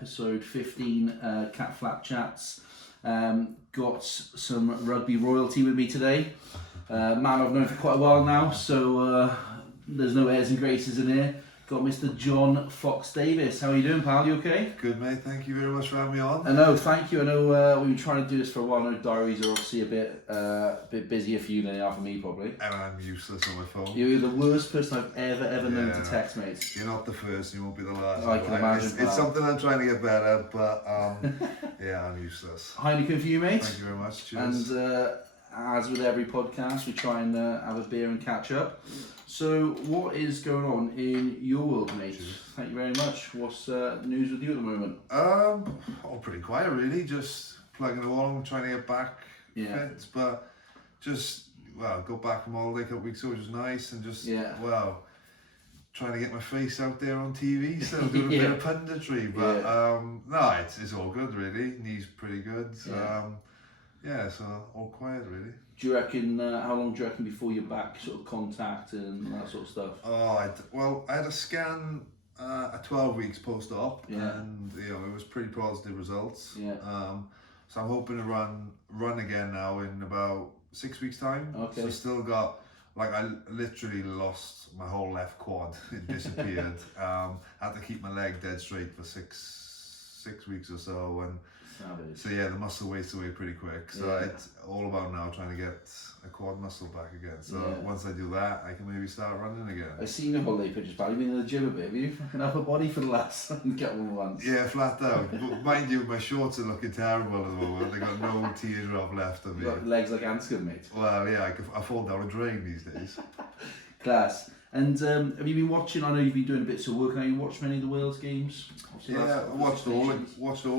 episode 15 Catflap chats. Got some rugby royalty with me today. Man I've known for quite a while now, so there's no airs and graces in here. Got Mr. John Fox Davies. How are you doing, pal? You okay? Good, mate. Thank you very much for having me on. I know, thank you. I know we've been trying to do this for a while. I know diaries are obviously a bit busier for you than they are for me, probably. And I'm useless on my phone. You're the worst person I've ever known to text, mate. You're not the first, you won't be the last. I can imagine. It's something I'm trying to get better at, but yeah, I'm useless. Heineken for you, mate. Thank you very much. Cheers. And as with every podcast, we try and have a beer and catch up. So, what is going on in your world, mate? Cheers. Thank you very much. What's news with you at the moment? All pretty quiet, really. Just plugging along, trying to get back fit, but just got back from holiday a couple of weeks ago, which was nice, and just trying to get my face out there on TV, so doing a bit of punditry. But no, it's all good, really. Knee's pretty good. So all quiet, really. Do you reckon, how long do you reckon before you're back, sort of contact and that sort of stuff? I had a scan at 12 weeks post-op, and it was pretty positive results. So I'm hoping to run again now in about 6 weeks' time. Okay. So still got, I literally lost my whole left quad. It disappeared. Had to keep my leg dead straight for six weeks or so, and so the muscle wastes away pretty quick. So it's all about now trying to get a quad muscle back again. So once I do that, I can maybe start running again. I've seen your holiday pictures, pal. You've been in the gym a bit, have you? Fucking upper body for the last get one once. Yeah, flat out. But mind you, my shorts are looking terrible at the moment. They got no teardrop left of me. You've got legs like Anscombe, mate. Well, yeah, I fall down a drain these days. Class. And have you been watching? I know you've been doing bits of work. Have you watched many of the Wales games? I watched all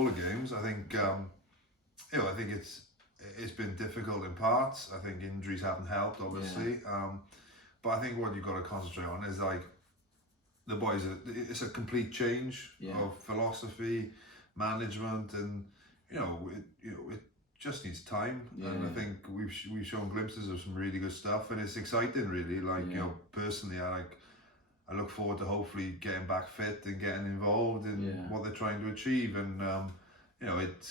the games. I think I think it's been difficult in parts. I think injuries haven't helped, obviously. But I think what you've got to concentrate on is the boys. It's a complete change of philosophy, management, and it just needs time. And I think we've shown glimpses of some really good stuff, and it's exciting, really. Personally, I look forward to hopefully getting back fit and getting involved in what they're trying to achieve. And it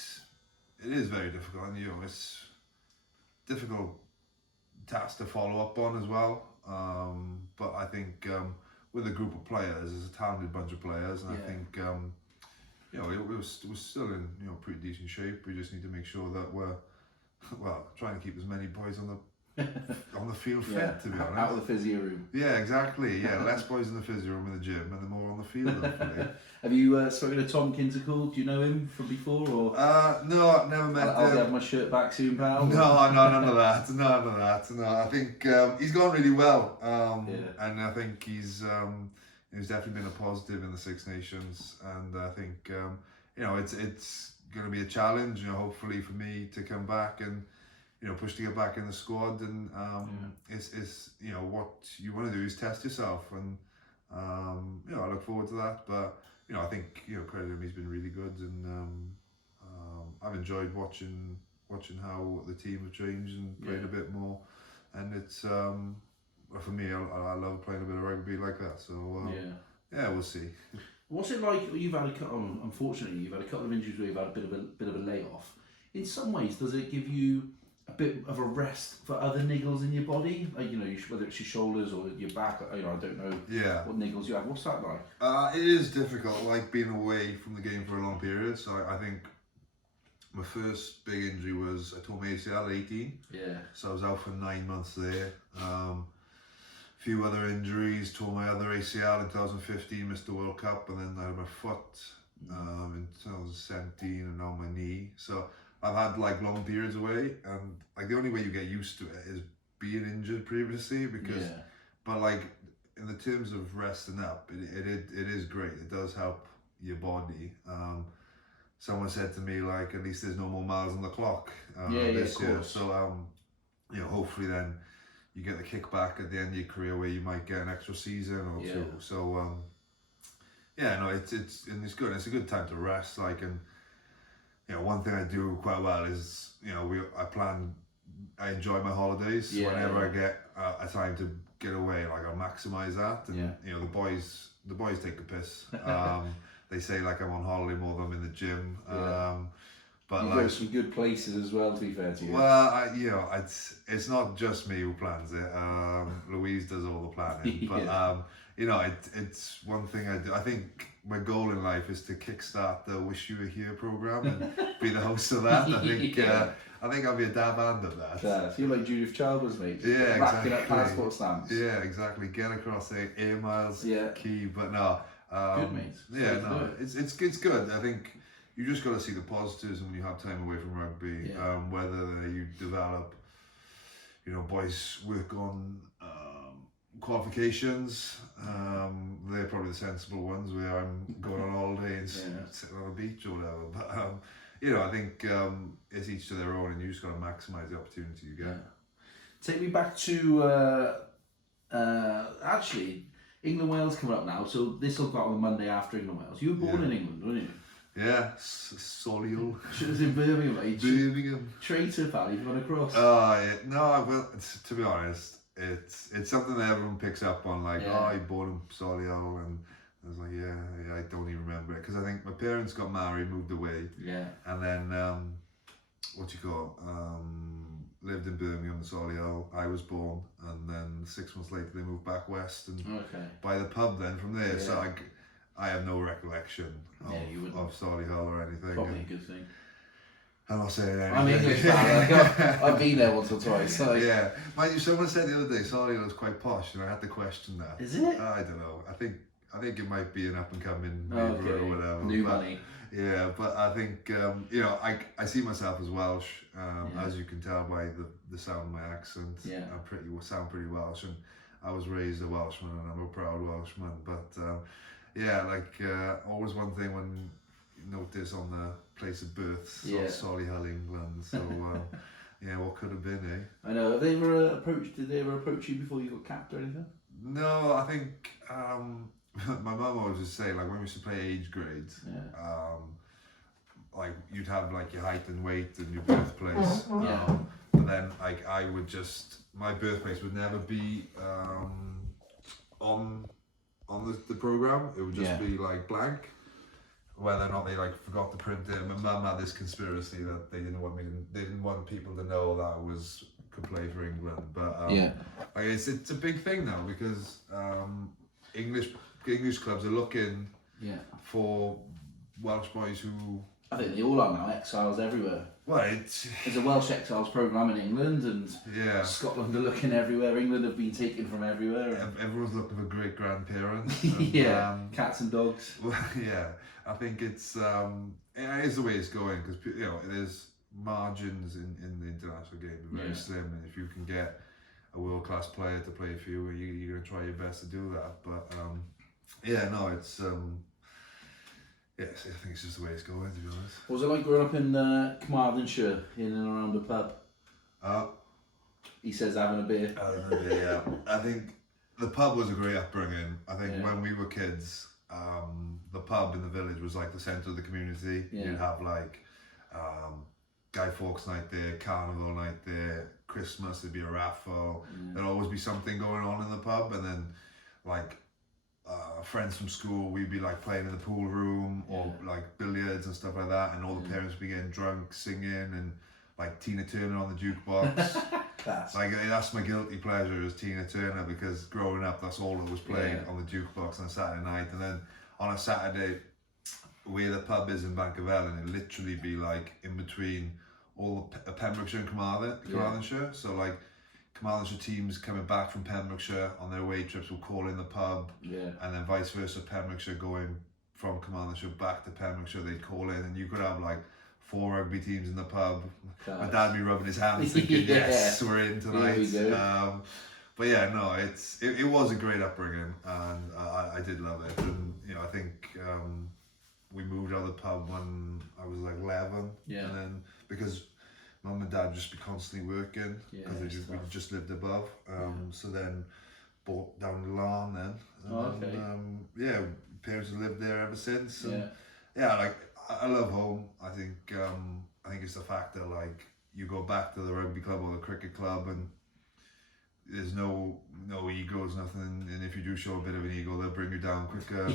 is very difficult, and it's difficult task to follow up on as well. But I think with a group of players, there's a talented bunch of players, and I think we're still in pretty decent shape. We just need to make sure that we're trying to keep as many boys on the field fit, to be honest. Out of the physio room. Yeah, exactly. Yeah, less boys in the physio room in the gym, and the more on the field, hopefully. Have you spoken to Tom Kintercool? Do you know him from before? Or no, I've never met him. I'll have my shirt back soon, pal. No, none of that. None of that. No, I think he's gone really well, and I think he's definitely been a positive in the Six Nations, and I think it's going to be a challenge. Hopefully for me to come back and push to get back in the squad, and it's what you want to do is test yourself, and I look forward to that. But I think credit him, he's been really good, and I've enjoyed watching how the team have changed and played a bit more, and it's for me, I love playing a bit of rugby like that. So we'll see. What's it like? You've had unfortunately, you've had a couple of injuries where you've had a bit of a layoff. In some ways, does it give you a bit of a rest for other niggles in your body? Whether it's your shoulders or your back. I don't know what niggles you have. What's that like? It is difficult, being away from the game for a long period. So I think my first big injury was I tore my ACL at 18. So I was out for 9 months there. Few other injuries, tore my other ACL in 2015, missed the World Cup, and then I had my foot in 2017 and now my knee. So I've had long periods away, and the only way you get used to it is being injured previously, because but in the terms of resting up, it is great. It does help your body. Someone said to me at least there's no more miles on the clock this year. So hopefully then you get the kickback at the end of your career where you might get an extra season or two. So it's good. It's a good time to rest. One thing I do quite well is I enjoy my holidays. So whenever I get a time to get away, I'll maximise that. And the boys take the piss. they say like I'm on holiday more than I'm in the gym. But you like go some good places as well, to be fair to you. well, it's not just me who plans it. Louise does all the planning, but it's one thing I do. I think my goal in life is to kickstart the Wish You Were Here program and be the host of that. I think I'll be a dab hand at that. Yeah, so you're like Judith Childers, mate. Yeah, racking exactly. up passport stamps. Yeah, exactly. Get across the air miles key, but no. Good, mate. Yeah, no, it's good. I think you just got to see the positives when you have time away from rugby. Whether you develop, boys work on qualifications. They're probably the sensible ones. Where I'm going on holiday and sitting on a beach or whatever. But I think it's each to their own, and you just got to maximise the opportunity you get. Yeah. Take me back to actually England-Wales coming up now. So this will go out on the Monday after England-Wales. You were born in England, weren't you? Yeah, Solihull. It was in Birmingham, mate. Birmingham. Traitor, pal, you've gone across. No, well, to be honest, it's something that everyone picks up on, like, you're born in Solihull, and I was like, yeah, I don't even remember it, because I think my parents got married, moved away, and then, lived in Birmingham, Solihull. I was born, and then 6 months later they moved back west, and by the pub then from there, so I have no recollection of Solihull or anything. Probably a good thing. I'm not saying anything. I'm English, man. I've been there once or twice. So. Yeah. Mind you, someone said the other day, Solihull is quite posh, and I had to question that. Is it? I don't know. I think it might be an up-and-coming neighbourhood or whatever. New money. Yeah, but I think, I see myself as Welsh, as you can tell by the sound of my accent. Yeah. I sound pretty Welsh, and I was raised a Welshman, and I'm a proud Welshman. But, always one thing when you notice on the place of birth, Solihull, England. So, what could have been, eh? I know. Did they ever approach you before you got capped or anything? No, I think my mum always used to say, like, when we used to play age grades, like, you'd have like your height and weight and your birthplace. But then, like, my birthplace would never be on the program. It would just be like blank. Whether or not they like forgot to print it. My mum had this conspiracy that they didn't want people to know that I could play for England. But like, it's a big thing now, because English clubs are looking for Welsh boys who. I think they all are now, exiles everywhere. Well, there's a Welsh exiles programme in England, and Scotland are looking everywhere. England have been taken from everywhere. Everyone's looking for great grandparents. Cats and dogs. Well, I think it is the way it's going, because there's margins in the international game, they're very slim, and if you can get a world-class player to play for you, you're going to try your best to do that. But it's. Yes, I think it's just the way it's going, to be honest. What was it like growing up in Carmarthenshire, in and around the pub? He says having a beer. I think the pub was a great upbringing. I think when we were kids, the pub in the village was like the centre of the community. You'd have like Guy Fawkes night there, Carnival night there, Christmas, there'd be a raffle. There'd always be something going on in the pub, and then like friends from school, we'd be like playing in the pool room or like billiards and stuff like that, and all the parents would be getting drunk, singing, and like Tina Turner on the jukebox. That's my guilty pleasure, is Tina Turner, because growing up that's all that was playing on the jukebox on a Saturday night. And then on a Saturday, where the pub is in Bankerville, it'd literally be like in between all the Pembrokeshire and Carmarthenshire. So like Carmarthenshire teams coming back from Pembrokeshire on their away trips will call in the pub, and then vice versa, Pembrokeshire going from Carmarthenshire back to Pembrokeshire, they'd call in, and you could have like 4 rugby teams in the pub. My dad would be rubbing his hands thinking, yes, we're in tonight. But it was a great upbringing, and I did love it. And I think we moved out of the pub when I was like 11, and then because Mum and Dad would just be constantly working, because we just lived above. So then bought down the lawn then. Parents have lived there ever since. And I love home. I think it's the fact that like you go back to the rugby club or the cricket club, and there's no egos, nothing. And if you do show a bit of an ego, they'll bring you down quicker.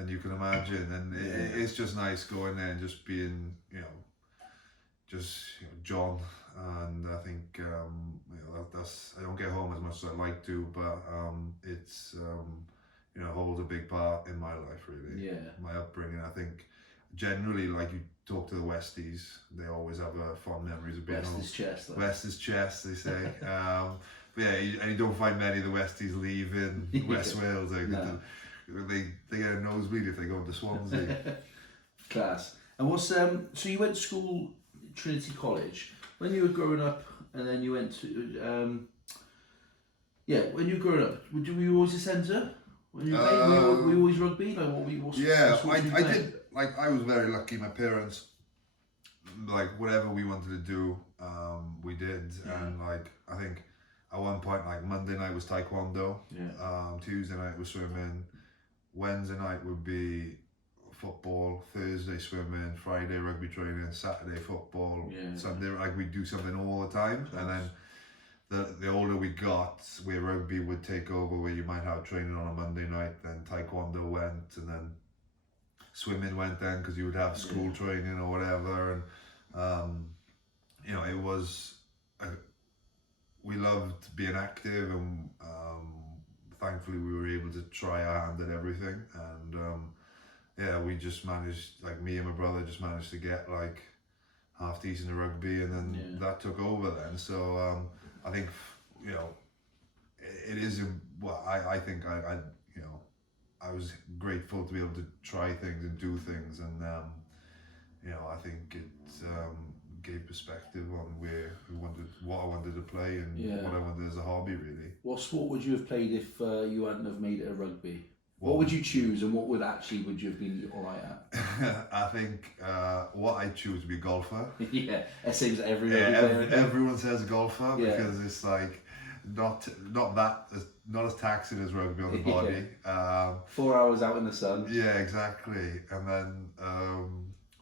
than you can imagine, and it's just nice going there and just being, John. And I think that's I don't get home as much as I like to, but it's holds a big part in my life, really. Yeah. My upbringing. I think generally, like, you talk to the Westies, they always have fond memories of being West is chest. West is chest, they say. But yeah, and you don't find many of the Westies leave in West Wales. Like, No. they get a nosebleed if they go to Swansea. Class. And what's so you went to school, Trinity College, when you were growing up, and then you went to when you were growing up, were you always a centre? When you were you always rugby? Like, I did. Like, I was very lucky. My parents, like, whatever we wanted to do, we did. Yeah. And like, I think at one point, like, Monday night was taekwondo. Yeah. Tuesday night was swimming. Wednesday night would be football. Thursday swimming. Friday rugby training. Saturday football. Yeah. Sunday, like, we'd do something all the time. Class. And then the older we got, where rugby would take over, where you might have training on a Monday night, then taekwondo went, and then swimming went then, because you would have school training or whatever. And it was we loved being active, and thankfully we were able to try our hand at everything. And we just managed, like, me and my brother just managed to get like half decent at rugby, and then that took over then. So I think it is I think I was grateful to be able to try things and do things, and I think it gave perspective on what I wanted to play, and what I wanted as a hobby, really. What sport would you have played if you hadn't have made it a rugby? What would you choose, and what would you have been alright at? I think what I choose to be a golfer. Yeah, it seems everyone. Everyone says golfer because it's like not as taxing as rugby on the body. 4 hours out in the sun. Yeah, exactly, and then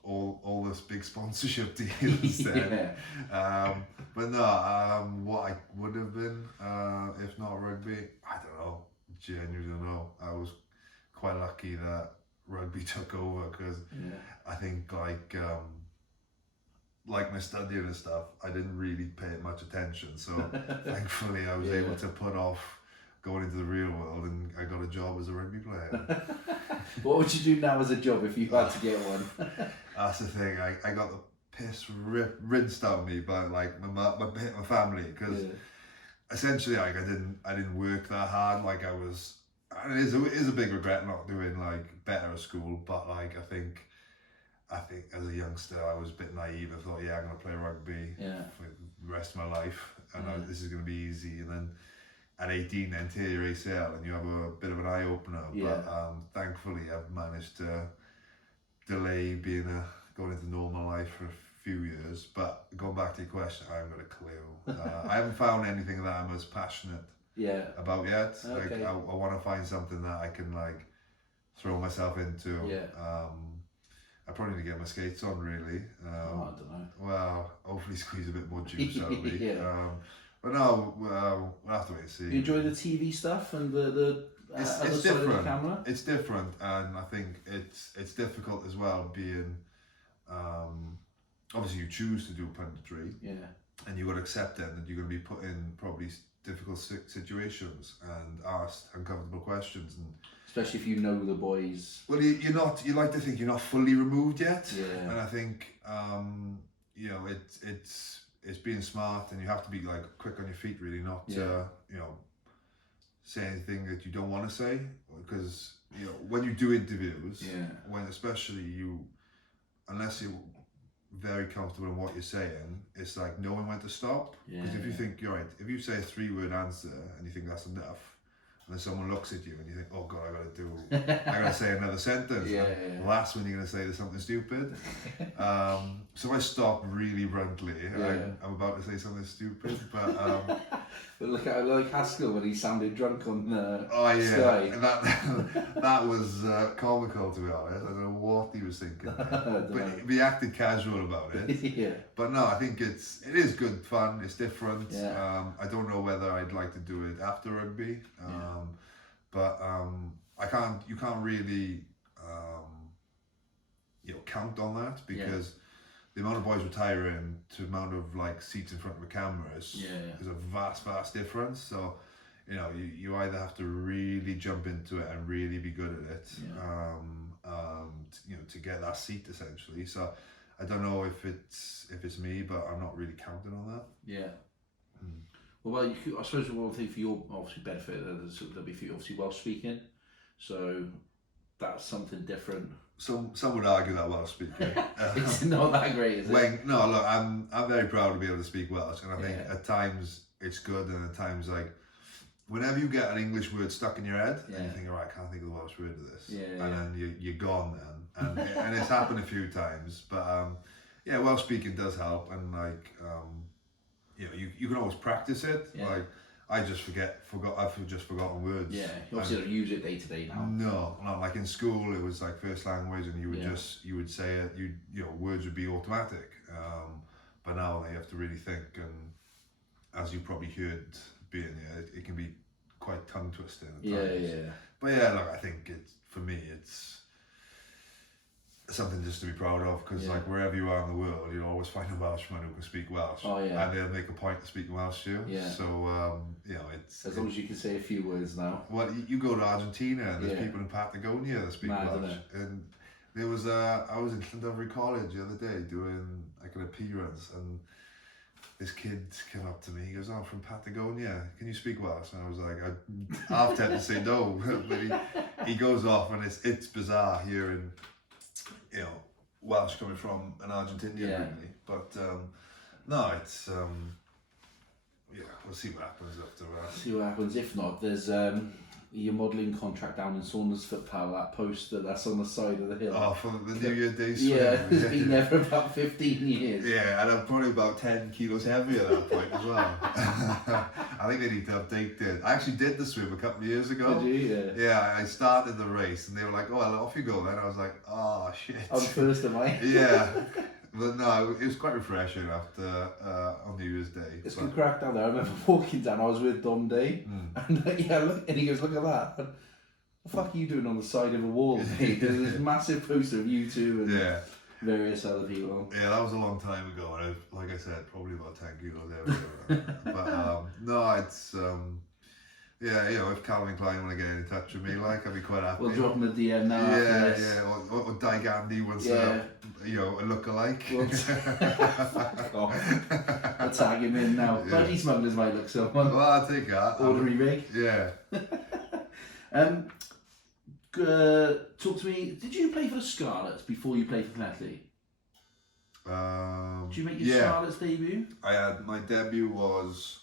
all this big sponsorship deals. But no, what I would have been if not rugby, I don't know. Genuinely don't know. I was quite lucky that rugby took over, because I think like my studying and stuff, I didn't really pay it much attention. So thankfully I was able to put off going into the real world, and I got a job as a rugby player. What would you do now as a job if you had to get one? That's the thing. I got the piss rinsed out of me by like my family, because essentially, like, I didn't work that hard. Like, I was, and it is a big regret not doing like better at school. But like, I think as a youngster, I was a bit naive. I thought, I'm gonna play rugby for the rest of my life, and this is gonna be easy. And then at 18, then tear your ACL, and you have a bit of an eye opener. But thankfully, I've managed to delay going into normal life for a few years. But going back to your question, I haven't got a clue. I haven't found anything that I'm as passionate about yet. Okay. Like, I want to find something that I can like throw myself into. I probably need to get my skates on, really. I don't know. Well, hopefully squeeze a bit more juice out of me. But no, we'll have to wait and see. You enjoy the TV stuff and the it's other side different. of the camera? It's different, and I think it's difficult as well, being obviously you choose to do punditry, and you've got to accept then that you're going to be put in probably difficult situations and asked uncomfortable questions, and especially if you know the boys. Well, you're not. You like to think you're not fully removed yet, and I think it's being smart, and you have to be like quick on your feet, really, not say anything that you don't want to say, because when you do interviews, when especially unless you're very comfortable in what you're saying, it's like knowing when to stop. Because if you think you're right, if you say a 3-word answer and you think that's enough, and then someone looks at you and you think, oh god, I gotta say another sentence. The last one you're gonna say is something stupid. So I stop really bluntly. I'm about to say something stupid, but but look at like Haskell when he sounded drunk on Sky. That was comical, to be honest. I don't know what he was thinking, but he acted casual about it. But no, I think it is good fun. It's different. I don't know whether I'd like to do it after rugby. But you can't really count on that, because the amount of boys retiring to the amount of like seats in front of a camera is a vast difference. So you either have to really jump into it and really be good at it, to get that seat essentially. So I don't know if it's me, but I'm not really counting on that. Yeah. Well, I suppose one thing for your obviously benefit, there'll be for you obviously Welsh speaking, so that's something different. Some would argue that Welsh speaking. It's not that great, is it? No, look, I'm very proud to be able to speak Welsh, and I think at times it's good, and at times like whenever you get an English word stuck in your head, and you think, all right, I can't think of the Welsh word of this, and then you're gone then, and it's happened a few times, but Welsh speaking does help, and like you can always practice it. Like I've just forgotten words. Yeah, you obviously don't use it day to day now. No, not like in school. It was like first language, and you would say it. Words would be automatic. But now you have to really think, and as you probably heard being here, it can be quite tongue twisting at times. But look, I think for me it's something just to be proud of, because like wherever you are in the world, you'll always find a Welshman who can speak Welsh, and they'll make a point of speaking Welsh to you. So it's as long as you can say a few words now. Well, you go to Argentina and there's people in Patagonia that speak Welsh, and there was I was in Llandovery College the other day doing like an appearance, and this kid came up to me. He goes, "Oh, I'm from Patagonia. Can you speak Welsh?" And I was like, I half tempted to say no, but he goes off, and it's bizarre hearing Welsh coming from an Argentinian, really. But no, it's we'll see what happens after that. See what happens. If not, there's your modelling contract down in Saundersfoot, pal. That poster that's on the side of the hill. Oh, for the New Year Day swim. Yeah, it's been there for about 15 years. Yeah, and I'm probably about 10 kilos heavier at that point as well. I think they need to update it. I actually did the swim a couple of years ago. Did you? Yeah, I started the race, and they were like, "Oh, well, off you go then." I was like, "Oh, shit." I'm first, am I? Yeah. But no, it was quite refreshing after on New Year's Day. It's good crack down there. I remember walking down. I was with Dom Day, and look, and he goes, "Look at that! What the fuck are you doing on the side of a wall, mate?" There's this massive poster of you two and various other people. Yeah, that was a long time ago, and like I said, probably about 10 kilos everywhere. But no, it's if Calvin Klein want to get in touch with me, like, I'd be quite happy. We'll drop him a DM now. Or Di Gandhi wants a look-alike. Fuck off. I'll tag him in now. Bloody smugglers might look someone. Well, I'll take that. Ordinary rig. Yeah. Talk to me. Did you play for the Scarlets before you played for Catflap? Did you make your Scarlets debut? I had, my debut was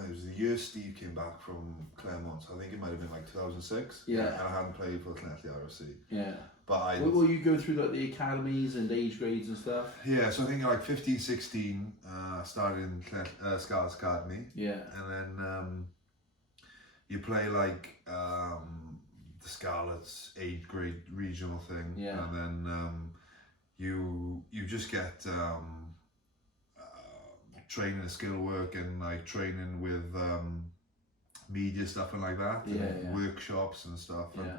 it was the year Steve came back from Clermont, so I think it might have been like 2006. Yeah. And I hadn't played for Catflap RFC. Yeah. But will you go through like the academies and age grades and stuff? Yeah, so I think like 15, 16, started in Scarlets Academy. Yeah. And then you play like the Scarlets age grade regional thing. Yeah. And then you just get training and skill work, and like training with media stuff and like that, and workshops and stuff. And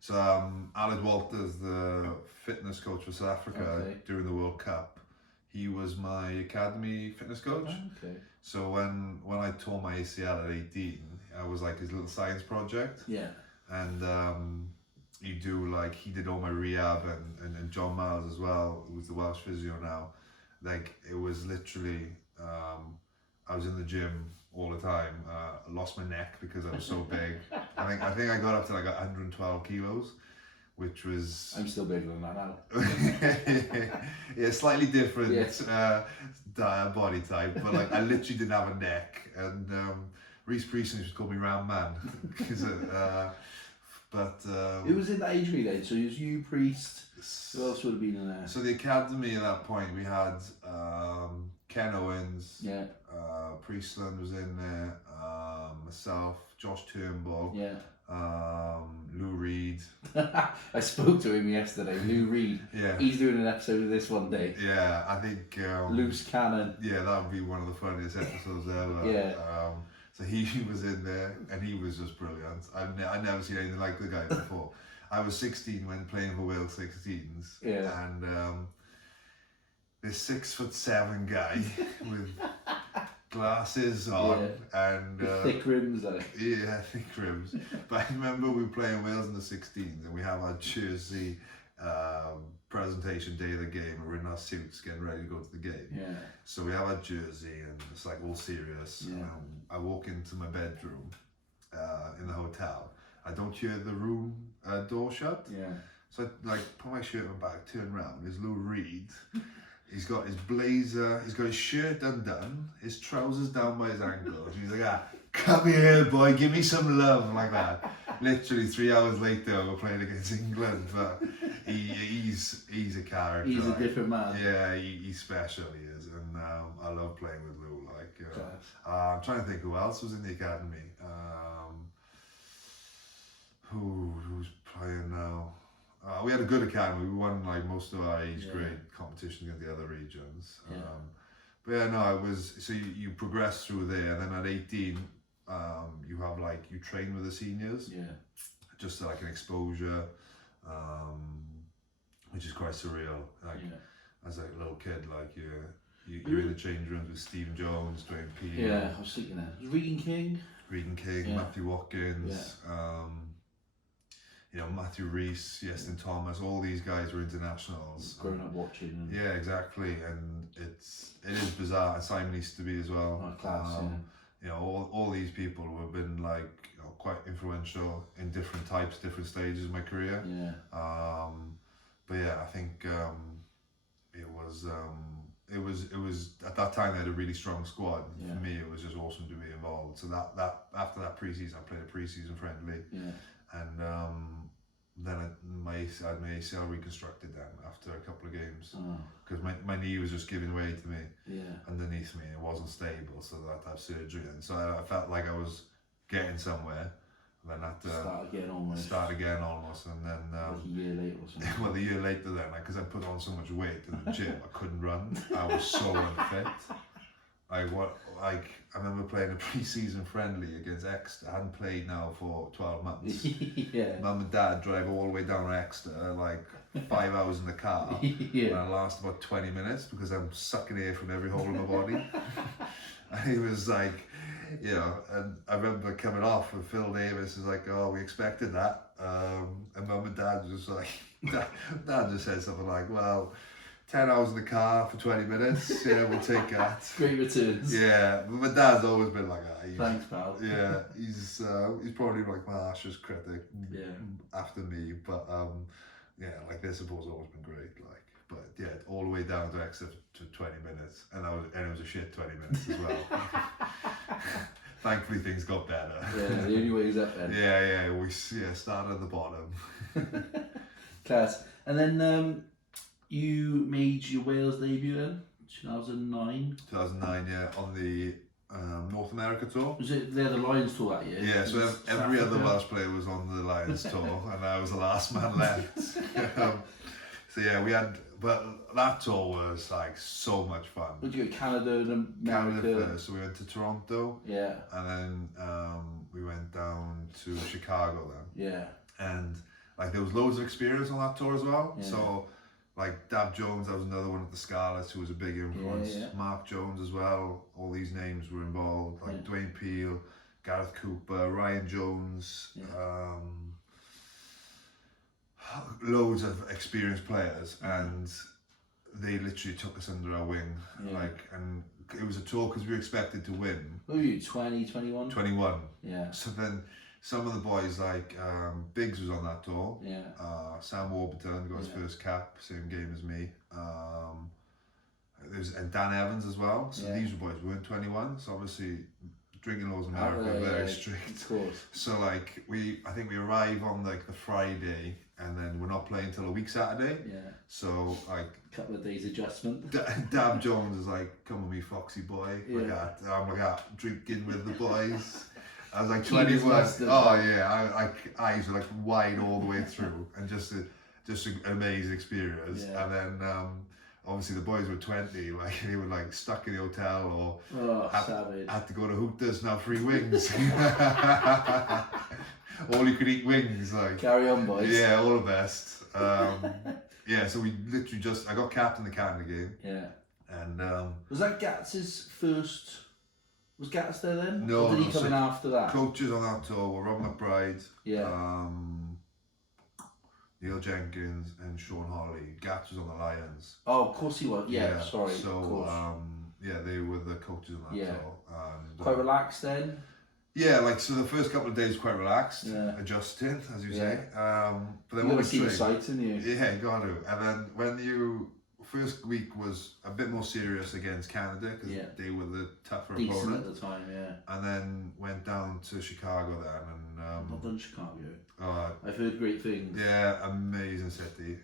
so Aled Walters, the fitness coach for South Africa during the World Cup, he was my academy fitness coach. Okay. So when I tore my ACL at 18, I was like his little science project. Yeah. And you do like, he did all my rehab, and John Miles as well, who's the Welsh physio now. Like, it was literally, I was in the gym all the time. I lost my neck because I was so big. I think I got up to like 112 kilos, which was... I'm still bigger than that now. Yeah, slightly different body type, but like I literally didn't have a neck. And Reece Priestley just called me Round Man. It was in that age group then, so it was you, Priest, who else would have been in there? So the academy at that point, we had Ken Owens, Priestland was in there, myself, Josh Turnbull, Lou Reed. I spoke to him yesterday, Lou Reed. Yeah. He's doing an episode of this one day. Yeah, I think... Loose cannon. Yeah, that would be one of the funniest episodes ever. Yeah. So he was in there, and he was just brilliant. I'd never seen anything like the guy before. I was 16 when playing for Wales 16s, and this 6'7" guy with glasses on and thick rims, like. Yeah, thick rims. But I remember we were playing Wales in the 16s, and we have our jersey presentation day of the game, and we're in our suits getting ready to go to the game. Yeah. So we have our jersey, and it's like all serious. Yeah. I walk into my bedroom in the hotel. I don't hear the room door shut. Yeah. So I like put my shirt on my back, turn around. There's Lou Reed. He's got his blazer, he's got his shirt undone, his trousers down by his ankles. He's like, come here, boy, give me some love, like that. Literally 3 hours later, we're playing against England, but he's a character. He's a different man. Yeah, he's special, he is, and I love playing with Lou. I'm trying to think who else was in the academy. Who's playing now? We had a good academy. We won like most of our age grade competitions against the other regions. But yeah, no, it was, so you progress through there, and then at 18, you have like, you train with the seniors. Yeah. Just like an exposure, which is quite surreal. Like as a little kid, like you're in the change rooms with Steve Jones, Dwayne Peel. Yeah, I was thinking that. Regan King, Matthew Watkins. You know, Matthew Rees, Yeston Thomas, all these guys were internationals. Growing up watching. And yeah, exactly, and it is bizarre. And Simon used to be as well. Oh, class, you know, all these people who have been like, you know, quite influential in different types, different stages of my career. Yeah. But yeah, I think it was at that time they had a really strong squad. For me, it was just awesome to be involved. So that after that pre-season, I played a pre-season friendly. Yeah. And then I had my ACL reconstructed then after a couple of games because my knee was just giving way to me underneath me. It wasn't stable, so I had to have surgery. And so I felt like I was getting somewhere, and then I had to start again almost. And then like a year later or something. Well, a year later then, because I put on so much weight in the gym, I couldn't run. I was so unfit. I remember playing a pre-season friendly against Exeter. I hadn't played now for 12 months. Mum and Dad drive all the way down to Exeter, like 5 hours in the car. And I last about 20 minutes because I'm sucking air from every hole in my body. And it was like, you know, and I remember coming off and Phil Davies was like, oh, we expected that. And Mum and Dad was just like, Dad just said something like, well, 10 hours in the car for 20 minutes, yeah, we'll take that. Great returns. Yeah, but my dad's always been like that. Thanks, pal. Yeah, he's probably like my harshest critic after me, but yeah, like their support's always been great, like, but yeah, all the way down to Exeter to 20 minutes, and it was a shit 20 minutes as well. Thankfully things got better. Yeah, the only way is up then. Yeah, we started at the bottom. Class. And then you made your Wales debut in 2009? 2009, yeah, on the North America tour. Was it the Lions tour that year? Yeah, so every other Welsh player was on the Lions tour, and I was the last man left. So yeah, but that tour was like so much fun. Did you go to Canada and America? Canada first, so we went to Toronto. Yeah. And then we went down to Chicago then. Yeah. And like there was loads of experience on that tour as well. Yeah. So like Dav Jones, that was another one at the Scarlets who was a big influence. Yeah. Mark Jones as well. All these names were involved. Like Dwayne Peel, Gareth Cooper, Ryan Jones. Yeah. Loads of experienced players, and they literally took us under our wing. Yeah. Like, and it was a tour because we were expected to win. What were you, 20, 21? 21. Yeah. So then some of the boys like Biggs was on that tour. Yeah. Sam Warburton got his first cap, same game as me. And Dan Evans as well. So these were boys weren't 21. So obviously drinking laws in America are very strict. Of course. So like I think we arrive on like the Friday, and then we're not playing until a week Saturday. Yeah. So like couple of days adjustment. Dav Jones is like, come with me, Foxy boy. Yeah. Like that. I'm like that, drinking with the boys. I was like 21. Oh yeah, eyes were like wide all the way through, and just an amazing experience. Yeah. And then obviously the boys were 20, like they were like stuck in the hotel or had to go to Hooters and have free wings. All you could eat wings, like. Carry on, boys. Yeah, all the best. Yeah, so we literally I got captain the Canada game. Yeah. And was that Gats's first? Was Gats there then? No. Or did he come in after that? Coaches on that tour were Rob McBride, yeah, Neil Jenkins, and Sean Holly. Gats was on the Lions. Oh, of course he was. Yeah, sorry. So of course. yeah, they were the coaches on that tour. And, quite relaxed then. Yeah, like so the first couple of days quite relaxed, yeah. adjusting as you say. But then you gotta see the sights, didn't you? Yeah, you got to. And then when first week was a bit more serious against Canada because they were the tougher opponent at the time, yeah. And then went down to Chicago then, and I've not done Chicago. I've heard great things. Yeah, amazing city.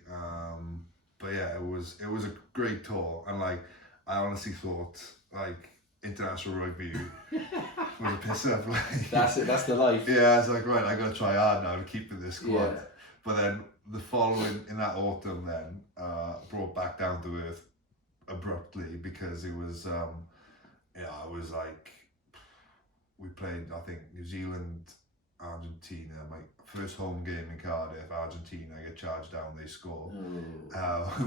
But yeah, it was a great tour, and like I honestly thought like international rugby was a piss up. Like, that's it. That's the life. Yeah, it's like right, I got to try hard now to keep in this squad. Yeah. But then the following in that autumn then brought back down to earth abruptly because it was it was like we played I think New Zealand, Argentina, my first home game in Cardiff, Argentina, I get charged down, they score.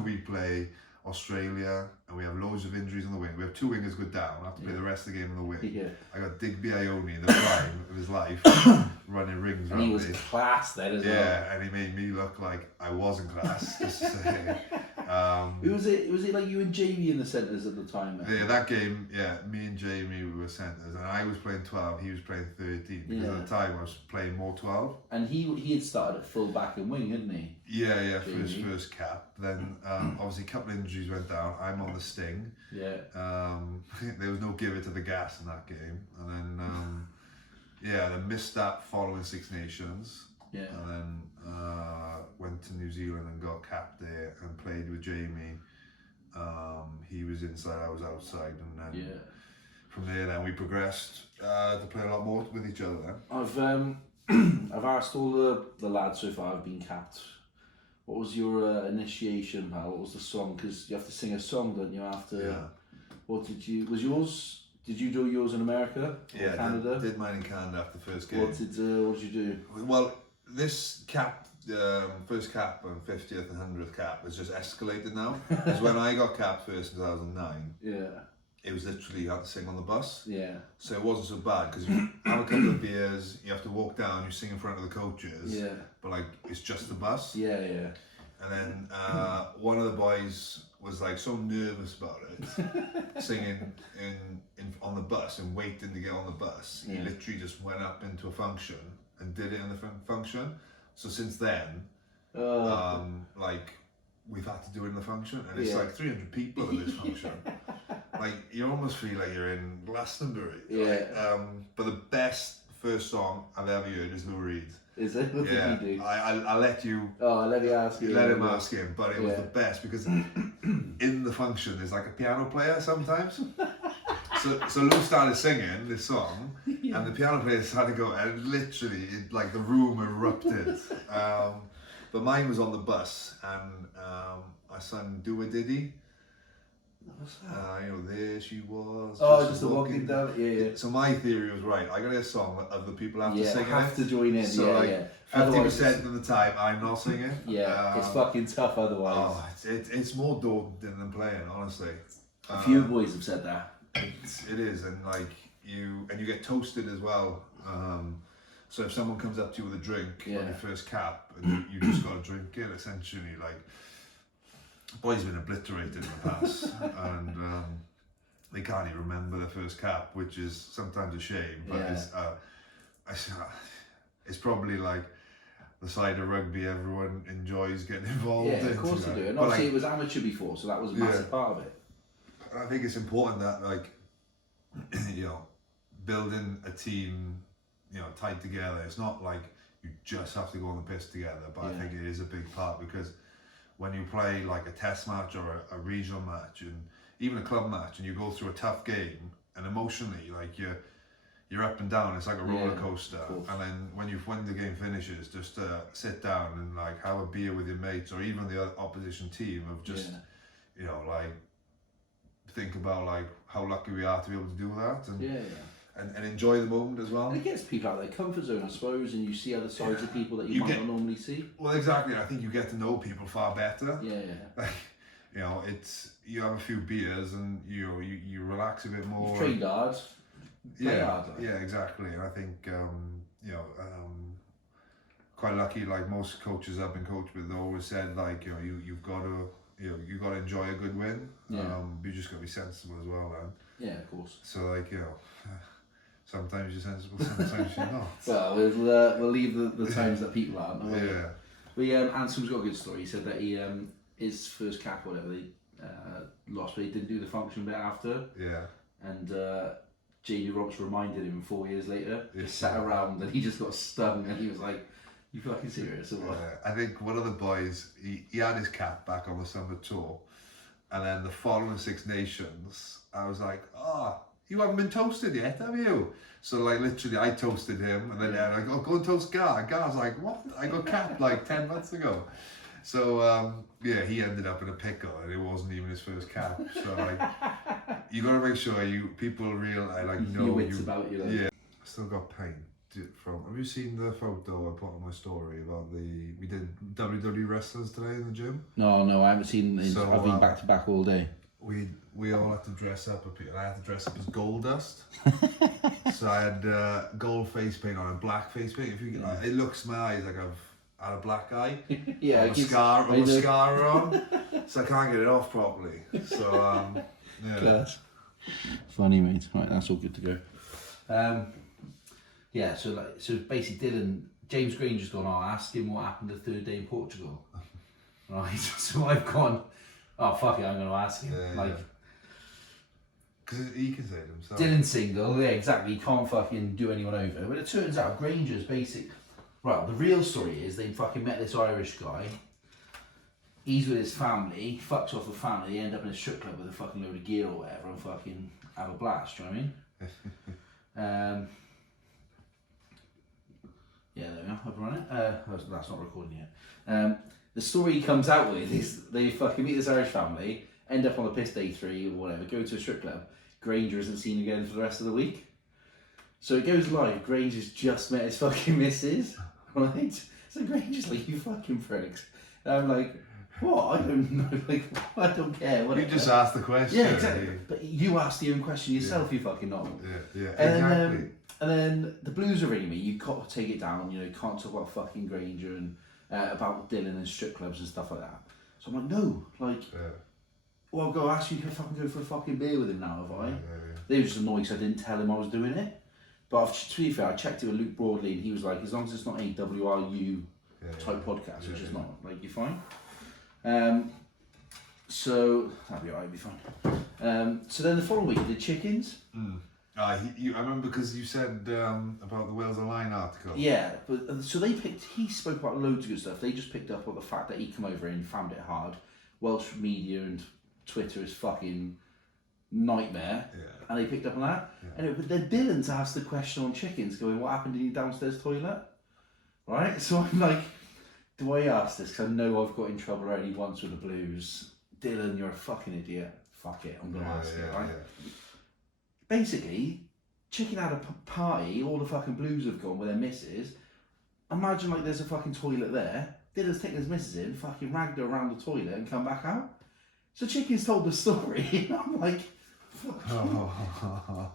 We play Australia and we have loads of injuries on the wing. We have two wingers go down. I have to play the rest of the game on the wing. Yeah. I got Digby Ione in the prime of his life running rings and around he was class then as well. Yeah, and he made me look like I wasn't class, just to say. Was it like you and Jamie in the centres at the time? Then? Yeah, that game, me and Jamie we were centres, and I was playing 12, he was playing 13, because at the time I was playing more 12. And he had started at full back and wing, hadn't he? Yeah, first cap. Then obviously a couple of injuries went down. I'm on the sting. Yeah. There was no give it to the gas in that game, and then then missed that following Six Nations. Yeah. And then went to New Zealand and got capped there and played with Jamie. He was inside, I was outside, and then from there then we progressed to play a lot more with each other then. I've asked all the lads so far who've been capped, what was your initiation, pal? What was the song? Because you have to sing a song, don't you, after... Yeah. What did you... Was yours... Did you do yours in America? Yeah, Canada? Did mine in Canada after the first game. What did you do? Well, this cap, first cap and 50th and 100th cap has just escalated now. Because when I got capped first in 2009, it was literally you had to sing on the bus. Yeah. So it wasn't so bad because you have a couple of beers, you have to walk down, you sing in front of the coaches. Yeah. But like it's just the bus. Yeah, yeah. And then one of the boys was like so nervous about it, singing in on the bus and waiting to get on the bus. He literally just went up into a function and did it in the function. So since then, like we've had to do it in the function, and it's like 300 people in this function. Like you almost feel like you're in Glastonbury. Yeah. Like, but the best first song I've ever heard is Lou Reed. Is it? What did he do? I'll let you. Oh, I'll let you ask you. Let him ask him, but it was the best because in the function there's like a piano player sometimes. So Lou started singing this song, and the piano player started going, and literally, like the room erupted. But mine was on the bus, and I sang "Do a Diddy." What's that? There she was. Oh, just walking down. Yeah. So my theory was right. I got a song that other people have to sing. Have to join in. So 50% of the time I'm not singing. Yeah, it's fucking tough otherwise. Oh, it's more daunting than playing, honestly. A few boys have said that. It is, and like you get toasted as well. So if someone comes up to you with a drink on your first cap, and you just got to drink it, essentially, like. Boys have been obliterated in the past, and they can't even remember their first cap, which is sometimes a shame. But it's probably like the side of rugby everyone enjoys getting involved in. Yeah, of course they do. And obviously it was amateur before, so that was a massive part of it. I think it's important that, like, building a team, tied together. It's not like you just have to go on the piss together, but I think it is a big part because. When you play like a test match or a regional match and even a club match and you go through a tough game and emotionally like you're up and down, it's like a roller coaster, and then when the game finishes, just sit down and like have a beer with your mates or even the opposition team of just you know, like think about like how lucky we are to be able to do that, and enjoy the moment as well. And it gets people out of their comfort zone, I suppose, and you see other sides of people that you might not normally see. Well, exactly. I think you get to know people far better. Yeah. Like, you know, you have a few beers and you relax a bit more. You've trained hard. Yeah, exactly. And I think quite lucky. Like most coaches I've been coached with, they always said like you've got to enjoy a good win. Yeah. You just got to be sensible as well, man. Yeah, of course. So like sometimes you're sensible, sometimes you're not. Well, we'll leave the times that people aren't. Ansom's got a good story. He said that he his first cap or whatever they lost, but he didn't do the function bit after. Yeah. And Jamie Roberts reminded him 4 years later. He sat around and he just got stung, and he was like, "You fucking serious or what?" I think one of the boys, he had his cap back on the summer tour, and then the following Six Nations, I was like, "Oh, you haven't been toasted yet, have you?" So like literally, I toasted him, and then I go and toast Gar. Gar's like, "What? I got capped like 10 months ago." So he ended up in a pickle, and it wasn't even his first cap. So like, you got to make sure people realize know your wits about you. Like. Yeah, I still got pain from. Have you seen the photo I put on my story about we did WWE wrestlers today in the gym? No, I haven't seen. I've been back to back all day. We all had to dress up a bit, and I had to dress up as Goldust. So I had gold face paint on and black face paint. It looks my eyes like I've had a black eye. Yeah, mascara on, so I can't get it off properly. So Class. Funny, mate. Right, that's all good to go. So basically James Granger's gone, ask him what happened the third day in Portugal. Right, so I've gone, oh fuck it, I'm going to ask him. Because he can say it himself. Dylan's single, yeah, exactly, he can't fucking do anyone over. But it turns out Granger's the real story is they fucking met this Irish guy. He's with his family, fucks off the family, they end up in a strip club with a fucking load of gear or whatever and fucking have a blast, do you know what I mean? Yeah, there we are, I've run it. That's not recording yet. The story he comes out with is they fucking meet this Irish family, end up on the piss day 3 or whatever, go to a strip club. Granger isn't seen again for the rest of the week. So it goes live, Granger's just met his fucking missus, right? So Granger's like, "You fucking pricks." And I'm like, "What? I don't know, like, I don't care." Whatever. You just asked the question. Yeah, exactly. But you asked your own question yourself, you fucking know. Yeah, exactly. And then the Blues are ringing me, you got to take it down, you can't talk about fucking Granger and about Dylan and strip clubs and stuff like that. So I'm like, no, well, I'll go ask you to fucking go for a fucking beer with him now, have I? They were just annoyed because I didn't tell him I was doing it. But to be fair, I checked it with Luke Broadley and he was like, as long as it's not a WRU type podcast, which is not, like, you're fine. So that'll be alright, be fine. So then the following week, we did chickens. I remember because you said about the Wales Online article. Yeah, but so he spoke about loads of good stuff. They just picked up on the fact that he come over and found it hard. Welsh media and Twitter is fucking nightmare. Yeah. And they picked up on that. Yeah. But then Dylan's asked the question on chickens, going, "What happened in your downstairs toilet?" Right? So I'm like, do I ask this? Because I know I've got in trouble already once with the Blues. Dylan, you're a fucking idiot. Fuck it, I'm going to ask it, right? Yeah. Basically, chicken had a party, all the fucking Blues have gone with their missus. Imagine like there's a fucking toilet there. Dylan's taken his missus in, fucking ragged her around the toilet and come back out. So chicken's told the story. I'm like, fuck.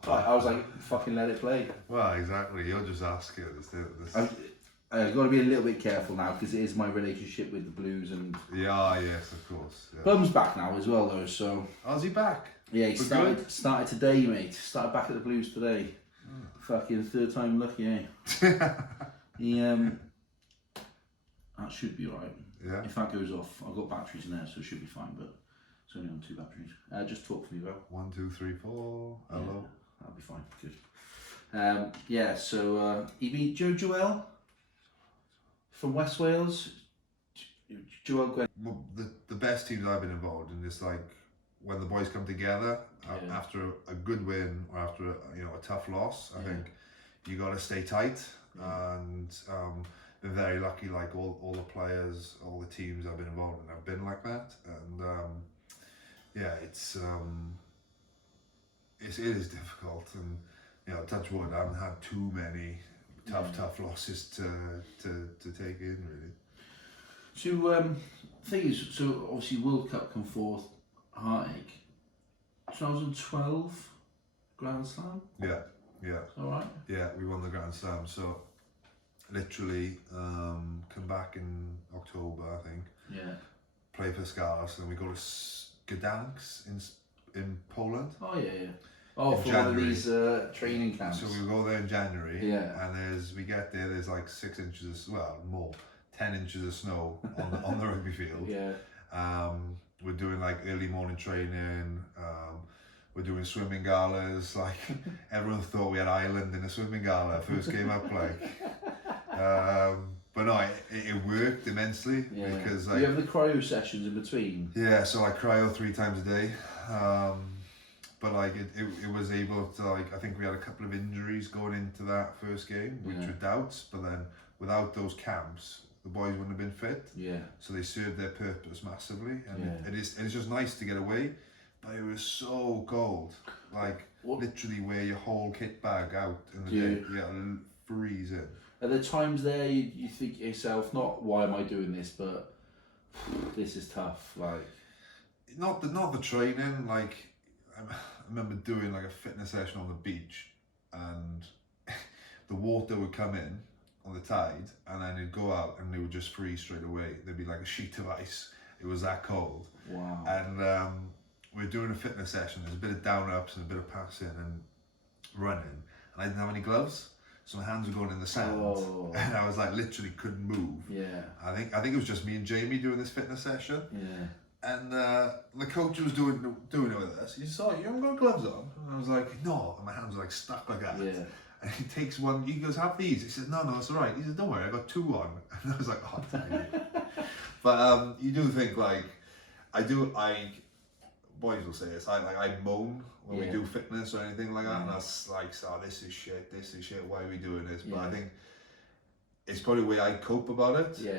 I was like, fucking let it play. Well, exactly. You're just asking. I've got to be a little bit careful now because it is my relationship with the Blues and. Yeah, yes, of course. Yeah. Bum's back now as well though, so. How's he back? Yeah, he started today, mate. Started back at the Blues today. Fucking third time lucky, eh? He that should be alright. Yeah. If that goes off, I've got batteries in there, so it should be fine. But it's only on 2 batteries. Just talk for me, Val. 1, 2, 3, 4. Hello. Yeah, that'll be fine. Good. So you meet Joe Joel from West Wales. Joel Gwen. Well, the best teams I've been involved in is like when the boys come together after a good win or after a tough loss. I think you got to stay tight and. Been very lucky, like all the players, all the teams I've been involved in have been like that, and yeah, it is difficult, and touch wood, I haven't had too many tough losses to take in really. So thing is, so obviously World Cup come forth, Heartache, 2012 Grand Slam. Yeah. All right. Yeah, we won the Grand Slam. So literally come back in October, I think. Yeah. Play for Scarlets, and we go to Gdansk in Poland. Oh yeah. Oh, in for January. one of these training camps. So we go there in January. Yeah. And we get there, there's like 6 inches of, well, more, 10 inches of snow on the rugby field. Yeah. We're doing like early morning training. We're doing swimming galas. Like everyone thought we had Ireland in a swimming gala first came up. Like, but no, it worked immensely because like you have the cryo sessions in between. Yeah, so I cryo 3 times a day. But like it was able to, like, I think we had a couple of injuries going into that first game, which were doubts. But then without those camps, the boys wouldn't have been fit. Yeah. So they served their purpose massively, and it's just nice to get away. But it was so cold, like literally wear your whole kit bag out in the day. Yeah, freeze it. Are there times there you think to yourself, not why am I doing this, but this is tough, like? Not the training, like I remember doing like a fitness session on the beach, and the water would come in on the tide, and then it'd go out and it would just freeze straight away. There'd be like a sheet of ice. It was that cold. Wow. And we're doing a fitness session. There's a bit of down ups and a bit of passing and running, and I didn't have any gloves, so my hands were going in the sand, and I was like literally couldn't move. Yeah. I think it was just me and Jamie doing this fitness session. Yeah. And the coach was doing it with us. He said, "You haven't got gloves on?" And I was like, "No." And my hands were like stuck like that. Yeah. And he takes one. He goes, "Have these." He says, "No, it's all right." He says, "Don't worry, I got 2 on." And I was like, "Oh, thank you." But you do think like boys will say this. I moan when we do fitness or anything like that, and that's like, "Oh, this is shit. Why are we doing this?" But I think it's probably the way I cope about it. Yeah.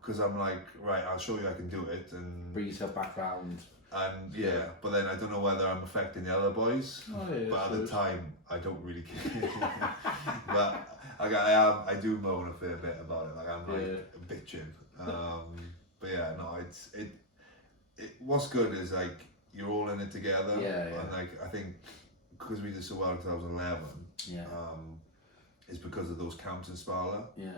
Because I'm like, right, I'll show you I can do it, and bring yourself back round. And but then I don't know whether I'm affecting the other boys. Oh, yeah, but at the time, I don't really care. But I do moan a fair bit about it. Like I'm like bitching. But yeah, no, what's good is like you're all in it together. Yeah. And like I think because we did so well in 2011. Yeah. It's because of those camps in Spala. Yeah.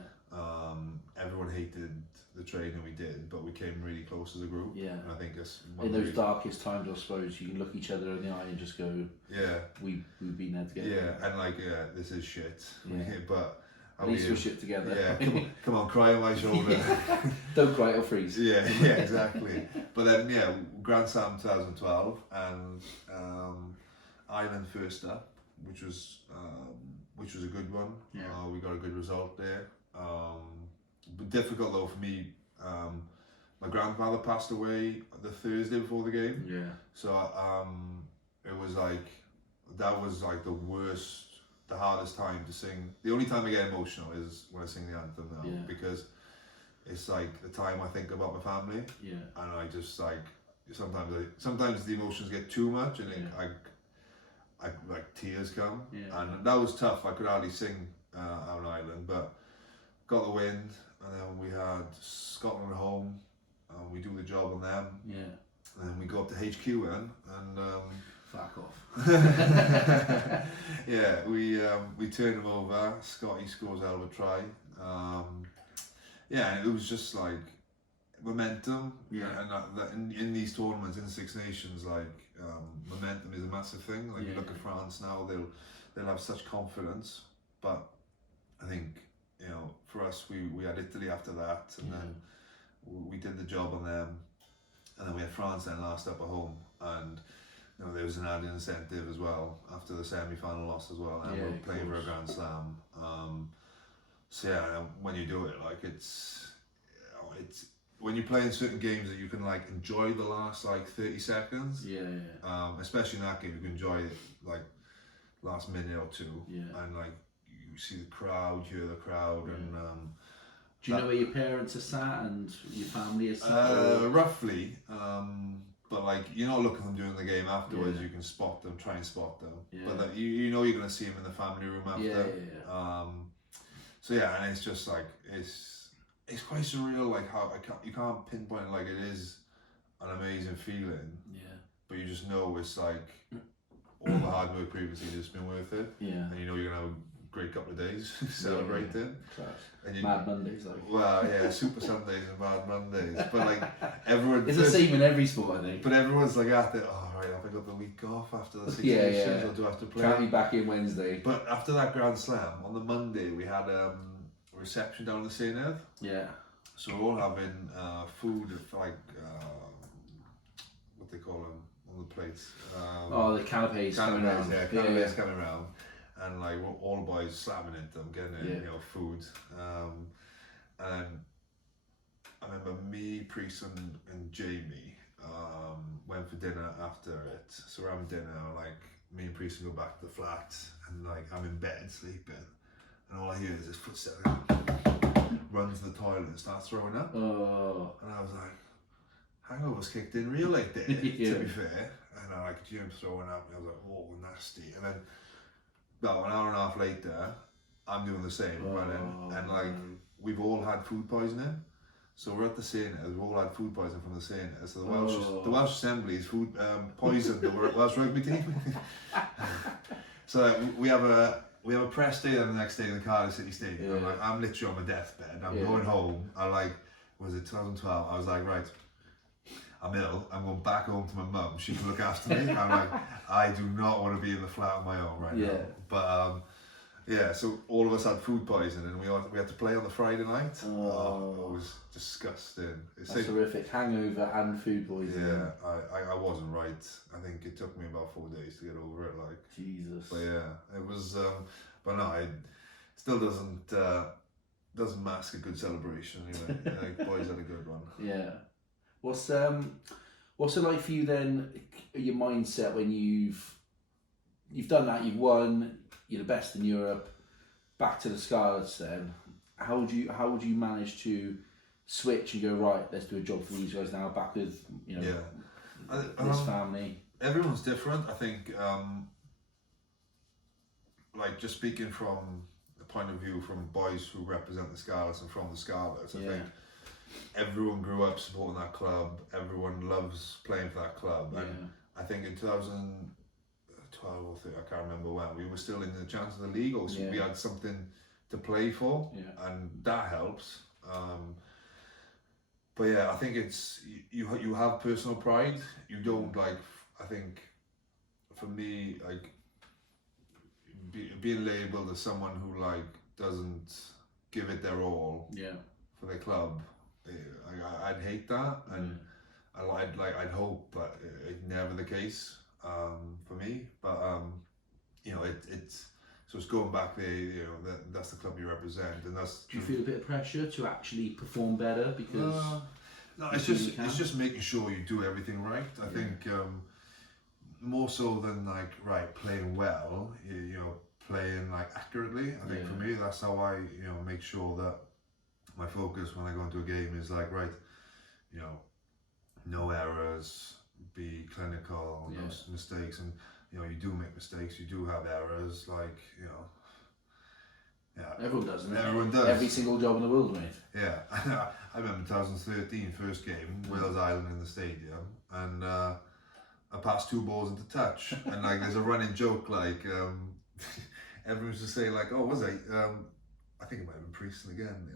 Everyone hated the training we did, but we came really close as a group. Yeah. And I think it's in those darkest times, I suppose, you can look each other in the eye and just go, "Yeah, we've been there together." Yeah, and like, this is shit. Yeah. But at least we're shit together. Yeah. Come on, cry on my shoulder. Don't cry, it'll freeze. Yeah, exactly. But then Grand Slam 2012 and Ireland first up, which was a good one. Yeah. We got a good result there. But difficult though for me. My grandfather passed away the Thursday before the game. Yeah. So it was like that was like the hardest time to sing. The only time I get emotional is when I sing the anthem now, because it's like the time I think about my family. Yeah. And I just like sometimes the emotions get too much, and I like tears come. Yeah. And that was tough. I could hardly sing out on Ireland, but got the wind, and then we had Scotland at home, and we do the job on them. Yeah. And then we go up to HQ then, and fuck off. Yeah, we turn them over. Scotty scores out of a try. Yeah, and it was just like momentum. Yeah. And in these tournaments in Six Nations, like momentum is a massive thing. Like you look at France now, they'll have such confidence, but I think for us we had Italy after that, and then we did the job on them, and then we had France then last up at home, and there was an added incentive as well after the semi-final loss as well, and we're playing for a Grand Slam. So yeah, when you do it, like it's when you play in certain games that you can like enjoy the last like 30 seconds. Yeah. Especially in that game, you can enjoy it like last minute or two. Yeah. And like you see the crowd, hear the crowd, and. Do you know where your parents are sat and your family is sat? Roughly. but like you're not looking at them during the game afterwards. You can spot them, try and spot them, but that you know you're going to see them in the family room after. So yeah, and it's just like it's quite surreal, like how you can't pinpoint, like it is an amazing feeling. But you just know it's like all the hard work previously has been worth it. And you know you're gonna have a great couple of days celebrating. And Mad Mondays, like. Well, yeah, Super Sundays and Mad Mondays. But like everyone, it's the same in every sport, I think. But everyone's like at it. Oh right, have I got the week off after the 6 nations, or do I have to play? Can't be back in Wednesday. But after that Grand Slam on the Monday, we had a reception down in the Senedd. So we're all having food, like what they call them on the plates. The canapes coming around. Yeah, canapes coming around. And like we're all the boys slamming into them, getting you know, food. And I remember me, Priest and Jamie went for dinner after it. So we're having dinner, like me and Priest go back to the flat, and like I'm in bed sleeping, and all I hear is this footstep, runs to the toilet and starts throwing up. And I was like, hangover's kicked in real late there, to be fair. And I like Jim throwing up, and I was like, oh, nasty. And then about an hour and a half later, I'm doing the same, running, and like we've all had food poisoning. So we're at the Senedd, we've all had food poisoning from the Senedd. So the Welsh Assembly's food poisoned the Welsh rugby team. So we have a press day the next day in the Cardiff City Stadium. I'm literally on my deathbed. I'm going home. Was it 2012? I was like, right, I'm ill. I'm going back home to my mum. She can look after me. I'm like, I do not want to be in the flat on my own right now. But so all of us had food poisoning, and we had to play on the Friday night. It was disgusting. That's horrific. Hangover and food poisoning. Yeah, I wasn't right. I think it took me about 4 days to get over it. Like Jesus. But yeah, it was. But no, it still doesn't mask a good celebration anyway. Like, boys had a good one. Yeah. What's it like for you then? Your mindset when you've done that, you've won, you're the best in Europe. Back to the Scarlets then. How would you manage to switch and go, right, let's do a job for these guys now, back with this family? Everyone's different. I think like just speaking from the point of view from boys who represent the Scarlets and from the Scarlets, I think everyone grew up supporting that club. Everyone loves playing for that club. And I think in 2012 or 13, I can't remember when, we were still in the chance of the league, so we had something to play for, and that helps. But yeah, I think it's you have personal pride. You don't like. I think for me, like being labelled as someone who like doesn't give it their all for their club. I'd hate that, and I'd hope that it's never the case for me. But it's so it's going back there. That's the club you represent, and that's. Do you feel a bit of pressure to actually perform better because? No, it's just making sure you do everything right. I think more so than like playing well. Playing like accurately. I think for me that's how I make sure that my focus when I go into a game is like, right, no errors, be clinical, no mistakes, and you do make mistakes, you do have errors, like everyone does, isn't it? Everyone does. Every single job in the world, mate. Yeah, I remember 2013 first game, Wales Island in the stadium, and I passed 2 balls into touch, and like there's a running joke like everyone's just saying like, oh, was I? I think it might have been Prieston again.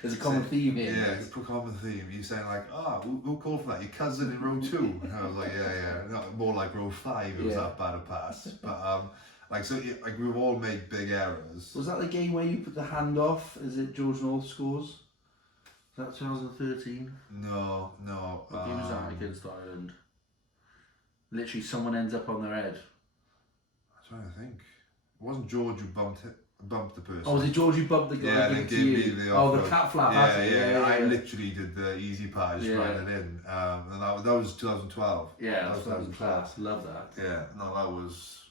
There's a common theme here. Yeah, it's a common theme. You're saying like, who called for that? Your cousin in row 2. And I was like, yeah. Not more like row 5. It was that bad a pass. But we've all made big errors. Was that the game where you put the hand off? Is it George North scores? Was that 2013? No. What game was that against Ireland? Literally, someone ends up on their head. I'm trying to think. It wasn't George who bumped the person. Oh, was it George who bumped the guy? Yeah, they gave me the the Catflap. Yeah. I literally did the easy pass, ran it in, and that was 2012. Yeah, that was 2012. Love that. Yeah, no, that was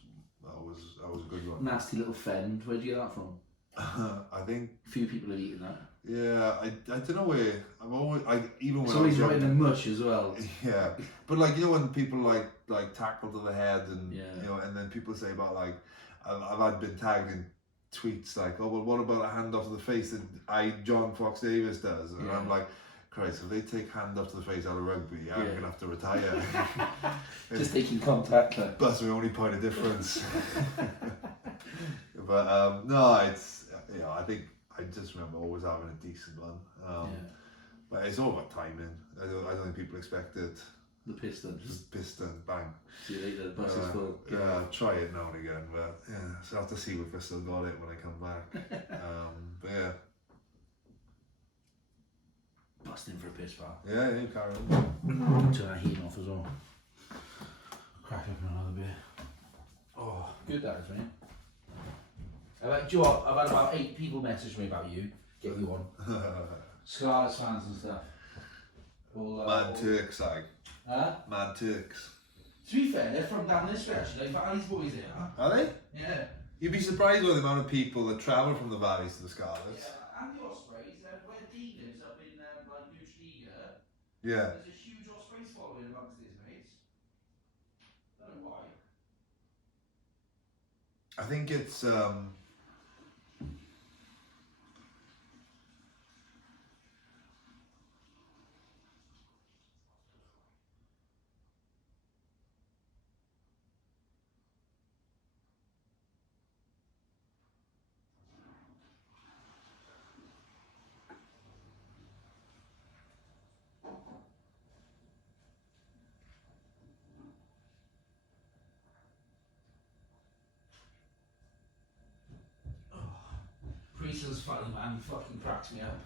a good one. Nasty little fend. Where'd you get that from? I think a few people have eaten that. Yeah, I don't know where I'm always even when It's always right in the mush as well. Yeah, but like when people like tackle to the head and Yeah. and then people say about like I've been tagged in tweets like, oh well, what about a hand off to the face that John Fox Davies does, and I'm like, Christ, if they take hand off to the face out of rugby, I'm gonna have to retire. Just taking contact. That's my only point of difference. But no, it's I think I just remember always having a decent one. But it's all about timing. I don't think people expect it. The piston. Just piston, bang. See you later, the bus is full. Try it now and again, but so I have to see if I still got it when I come back. But yeah. Busting for a piss, pal. Yeah, you carry on. Turn that heat off as well. Crack open another beer. Oh, good that is, mate. Do you know what? I've had about 8 people message me about you. Get you on. Scarlets fans and stuff. Mad Turks, like. Huh? Mad Turks. To be fair, they're from down this way actually. Like Valley's boys they are. Are they? Yeah. You'd be surprised by the amount of people that travel from the valleys to the Scarlets. Yeah, and the Ospreys, where Dean lives up in like Newsliga. Yeah. There's a huge Ospreys following amongst his mates. Don't know why. I think it's Priestland's funny man, he fucking cracks me up.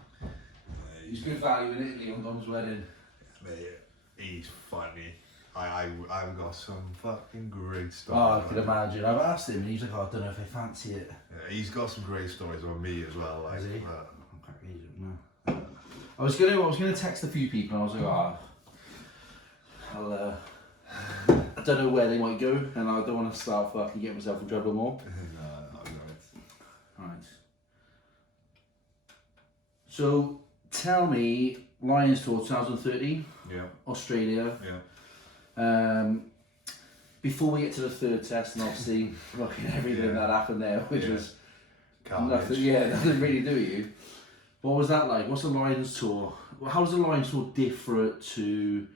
He's good value in Italy on Dom's wedding. Mate, he's funny. I've got some fucking great stories. Oh, I can imagine. I've asked him and he's like, oh, I don't know if I fancy it. Yeah, he's got some great stories about me as well. Like, Is he? I was gonna text a few people and I was like, I don't know where they might go and I don't want to start fucking getting myself in trouble more. No, Right. So tell me, Lions Tour 2013, yeah, Australia. yeah. Before we get to the third test, and obviously fucking everything that happened there, which was nothing. Yeah, nothing really do you. What was that like? What's the Lions Tour? How does the Lions Tour differ to,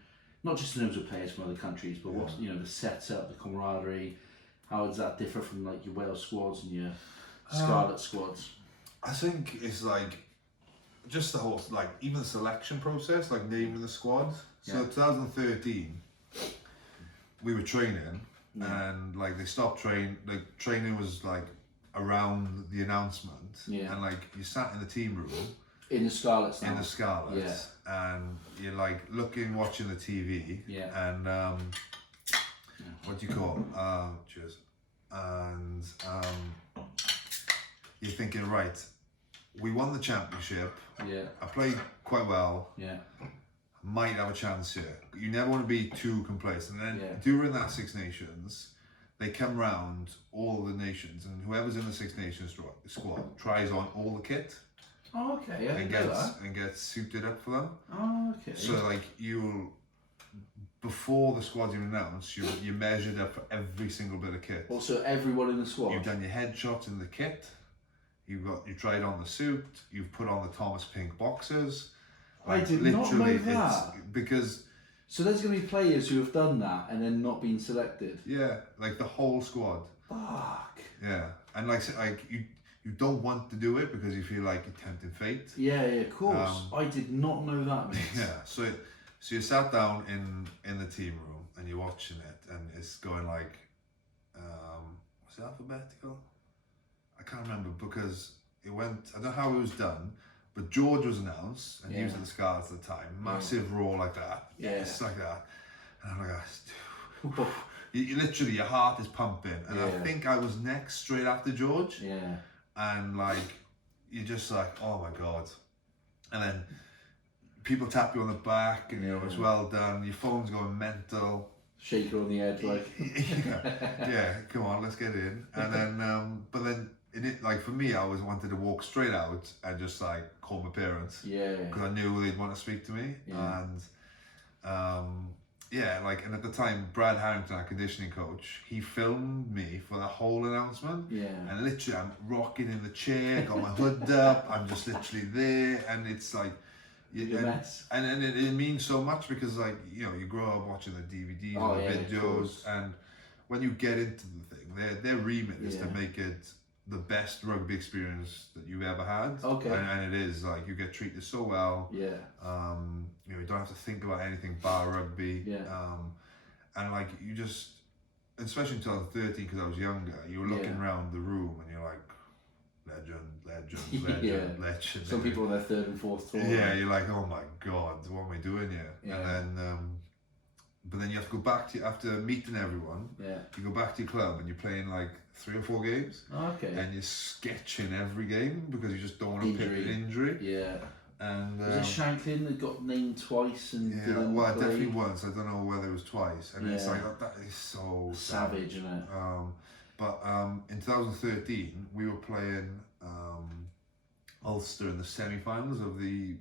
not just in terms of players from other countries, but what's the setup, the camaraderie? How does that differ from like your Wales squads and your Scarlet squads? I think it's like just the whole even the selection process, like naming the squad. So 2013, we were training and like they stopped training. Like training was like around the announcement, and like you sat in the team room in the Scarlets now. In the Scarlets, and you're like watching the TV, and what do you call it? Cheers. And you're thinking, right, we won the championship. Yeah. I played quite well. Yeah. Might have a chance here. You never want to be too complacent. And then during that Six Nations, they come round all the nations, and whoever's in the Six Nations squad tries on all the kit. Oh, okay. And gets suited up for them. Oh, okay. So like before the squad's even announced, you're measured up for every single bit of kit. Also, everyone in the squad. You've done your headshots in the kit. You tried on the suit. You've put on the Thomas Pink boxers. I did not know that. Because so there's going to be players who have done that and then not been selected. Yeah, like the whole squad. Fuck. Yeah, and like you don't want to do it because you feel like you're tempting fate. Yeah, of course. I did not know that, mate. Yeah, so you sat down in the team room and you're watching it, and it's going like, was it alphabetical? I can't remember because it went. I don't know how it was done, but George was announced, and he was at the Scarlets at the time. Massive roar like that. Yes, like that. And I'm like, you literally, your heart is pumping, and I think I was next, straight after George. Yeah. And like, you're just like, oh my god. And then people tap you on the back, and it's well done. Your phone's going mental. Shaker on the edge, like. Yeah, come on, let's get in. And then, but then like for me, I always wanted to walk straight out and just like call my parents. Yeah. Because I knew they'd want to speak to me. Yeah. And like, and at the time, Brad Harrington, our conditioning coach, he filmed me for the whole announcement. Yeah. And literally, I'm rocking in the chair, got my hood up, I'm just literally there, and it's like, and it means so much because, like, you know, you grow up watching the DVDs and the videos, and when you get into the thing, their remit is to make it the best rugby experience that you've ever had. Okay. And it is, like, you get treated so well. Yeah. You know, you don't have to think about anything bar rugby. Yeah. And like, you just, especially in 2013, because I was younger, you were looking around the room and you're like, legend. Some people on their third and fourth tour. Yeah, you're like, oh my God, what am I doing here? Yeah. And then, but then you have to go back to, after meeting everyone, you go back to your club and you're playing like 3 or 4 games. Okay. And you're sketching every game because you just don't want to pick an injury. Yeah. And was it Shanklin that got named twice and didn't well, play? Definitely once. I don't know whether it was twice. And it's like, that is so savage, isn't it? But in 2013, we were playing Ulster in the semi-finals of the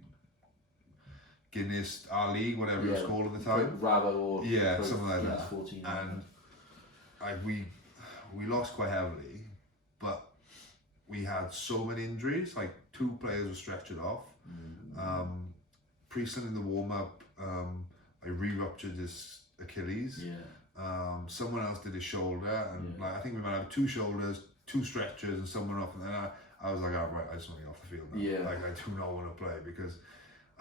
Guinness R-League, whatever it was called at the time. Rabo or something like that. 14, and we lost quite heavily, but we had so many injuries. Like 2 players were stretchered off. Priestland in the warm-up, I re-ruptured his Achilles. Someone else did his shoulder, and like I think we might have 2 shoulders, 2 stretchers, and someone off. And then I was like, oh, right, I just want to get off the field now. Like, I do not want to play because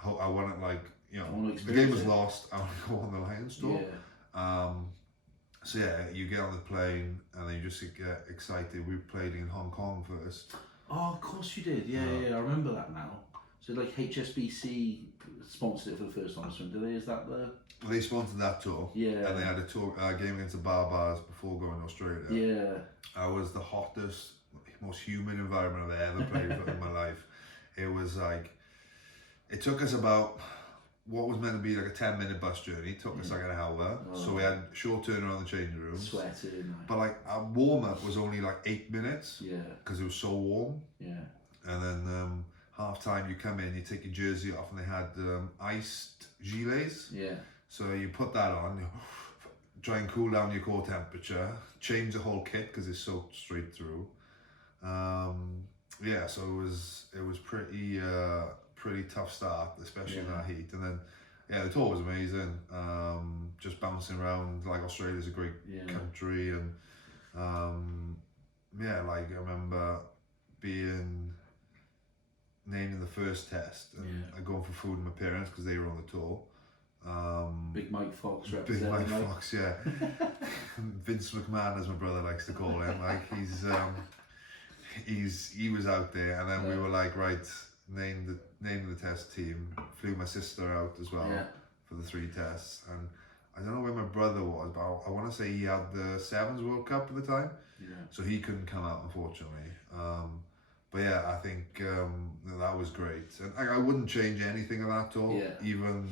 I want to, like, you know, the game was lost. I want to go on the Lions tour. So you get on the plane and then you just get excited. We played in Hong Kong first. Oh, of course you did. Yeah, I remember that now. So like HSBC sponsored it for the first time, did they? Is that the? They sponsored that tour. Yeah. And they had a tour game against the Barbars before going to Australia. Yeah. I was the hottest, most humid environment I've ever played for in my life. It was like, it took us about what was meant to be like a 10-minute bus journey. It took us like an hour. So we had short turnaround the changing rooms. Sweating. But like our warm up was only like 8 minutes. Yeah. Because it was so warm. Yeah. And then half time you come in, you take your jersey off, and they had iced gilets. Yeah. So you put that on, you try and cool down your core temperature, change the whole kit because it's soaked straight through. So it was pretty tough start, especially in that heat. And then the tour was amazing. Just bouncing around, like Australia's a great country, and like I remember being named in the first test and going for food with my parents because they were on the tour. Big Mike Fox representing. Big Mike Fox, yeah. Vince McMahon, as my brother likes to call him. Like he was out there, and then we were like, right, name the test team. Flew my sister out as well for the 3 tests, and I don't know where my brother was, but I want to say he had the Sevens World Cup at the time, so he couldn't come out, unfortunately. But I think that was great, and I wouldn't change anything of that tour, even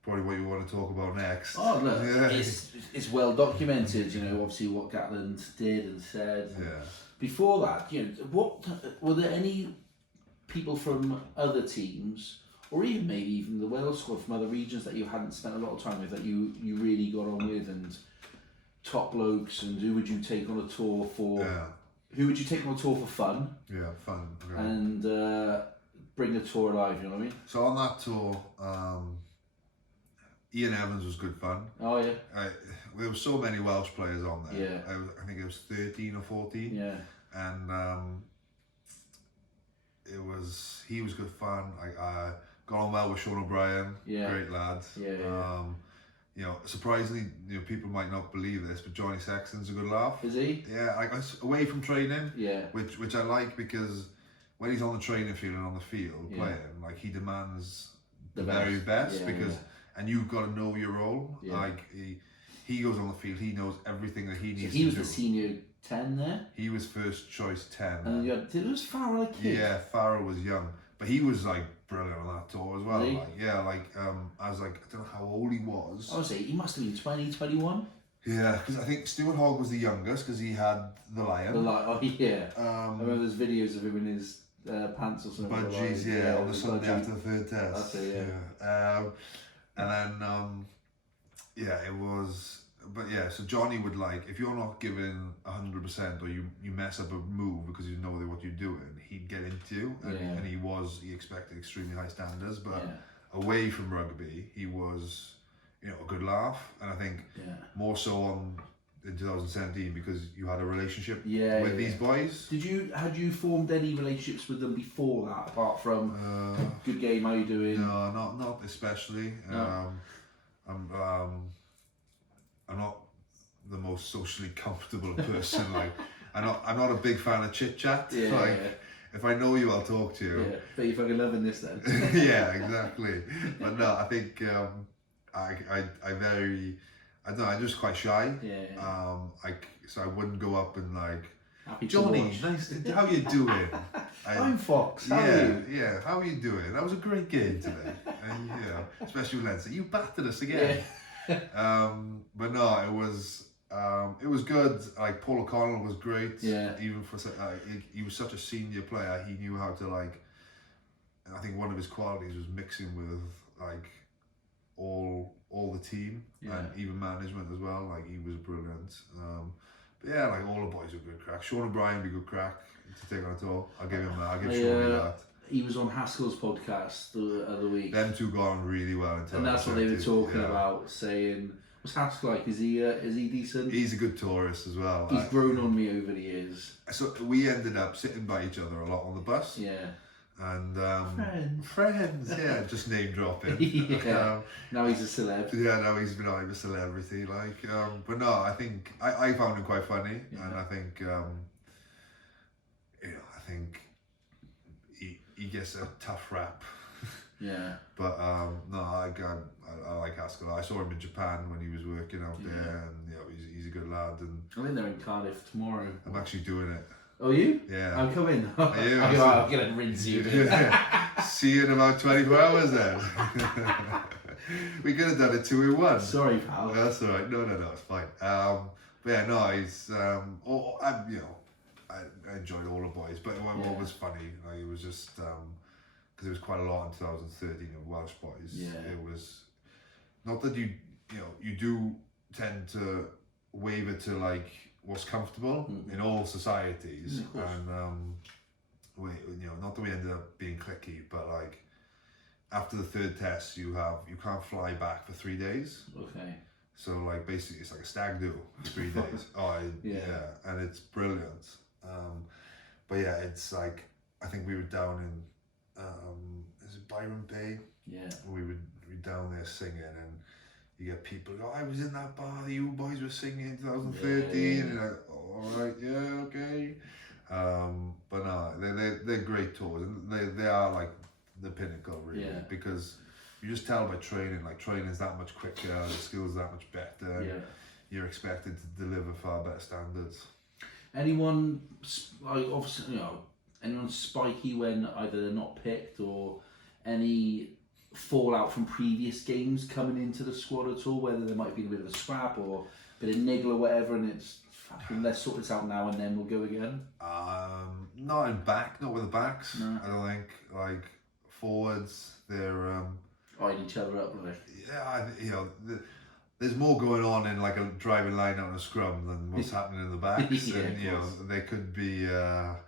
probably what you want to talk about next. Oh look, it's well documented, you know, obviously what Gatland did and said. Before that, you know, what were there any people from other teams, or even maybe even the Welsh squad from other regions that you hadn't spent a lot of time with, that you really got on with, and top blokes, and who would you take on a tour for? Who would you take on a tour for fun? Yeah, fun. Okay. And bring the tour alive, you know what I mean? So on that tour, Ian Evans was good fun. Oh yeah. There were so many Welsh players on there. I think it was 13 or 14. Yeah. And he was good fun. I got on well with Sean O'Brien. Yeah. Great lad. Yeah. You know, surprisingly, you know, people might not believe this, but Johnny Sexton's a good laugh. Is he? Yeah, like away from training. Yeah. Which I like, because when he's on the training field and on the field playing, like, he demands the very best, because and you've got to know your role. Yeah. Like he goes on the field, he knows everything that he needs to do. He was the senior 10 there? He was first choice 10. And was Farrell a kid? Yeah, Farrell was young. But he was like brilliant on that tour as well. Like, I was like, I don't know how old he was. I would say he must have been 20, 21. Yeah, because I think Stuart Hogg was the youngest because he had the lion. Oh yeah. I remember there's videos of him in his pants or something. Budgies, on the Sunday after the third test. That's it, yeah. And then, it was, but yeah, so Johnny would like, if you're not giving 100% or you mess up a move because you know what you're doing, he'd get into you, and he expected extremely high standards, but away from rugby, he was, a good laugh, and I think more so in 2017 because you had a relationship with these boys. Had you formed any relationships with them before that, apart from good game, how you doing? No, not especially. No. I'm not the most socially comfortable person. Like, I'm not a big fan of chit chat. If I know you, I'll talk to you. Yeah, but you're fucking loving this then. Yeah, exactly. But no, I think I don't know, I'm just quite shy. So I wouldn't go up and like, Johnny, nice. How you doing? I'm Fox. How are you? Yeah. How are you doing? That was a great game today. And especially with Lensa, you battered us again. But no, it was good. Like Paul O'Connell was great. Yeah. Even for he was such a senior player. He knew how to like. I think one of his qualities was mixing with like all the team and even management as well. Like he was brilliant. But yeah, like all the boys were good crack. Sean O'Brien would be good crack to take on at all. I'll give him that. I'll give Sean that. He was on Haskell's podcast the other week. Them two got on really well. And that's what they were talking about, saying, what's Haskell like? Is he decent? He's a good tourist as well. He's grown on me over the years. So we ended up sitting by each other a lot on the bus. Yeah. And friends, just name dropping. Now he's a celeb. Yeah, now he's been a celebrity. Like, but no, I think I found him quite funny, and I think I think he gets a tough rap. Yeah. But no, I like Haskell. I saw him in Japan when he was working out there, and he's a good lad. And I think they're in Cardiff tomorrow. I'm actually doing it. Oh, you? Yeah. I'm coming. Are you? I'm going to rinse you. See you in about 24 hours then. We could have done it 2 in 1. Sorry, pal. That's all right. No, it's fine. But yeah, no, he's, I enjoyed all the boys, but what was funny, like, it was just, because there was quite a lot in 2013 of Welsh boys. Yeah. It was, not that you do tend to waver to like, what's comfortable in all societies, and not that we ended up being cliquey, but like after the third test you can't fly back for 3 days. Okay. So like basically it's like a stag do for 3 days. And it's brilliant. But yeah, it's like I think we were down in is it Byron Bay? Yeah. We were down there singing, and you get people go, I was in that bar that you boys were singing in 2013, and you're like, alright, okay. But no, they're great tours, and they are like the pinnacle really, because you just tell by training, like training's that much quicker, the skills that much better, you're expected to deliver far better standards. Anyone, like obviously, anyone spiky when either they're not picked, or any fallout from previous games coming into the squad at all, whether there might be a bit of a scrap or a bit of niggle or whatever, and it's fucking, let's sort this out now and then we'll go again? Not with the backs. No. I don't think, like forwards, they're eyeing each other up, like. Yeah, there's more going on in like a driving line out in a scrum than what's happening in the backs. And there could be a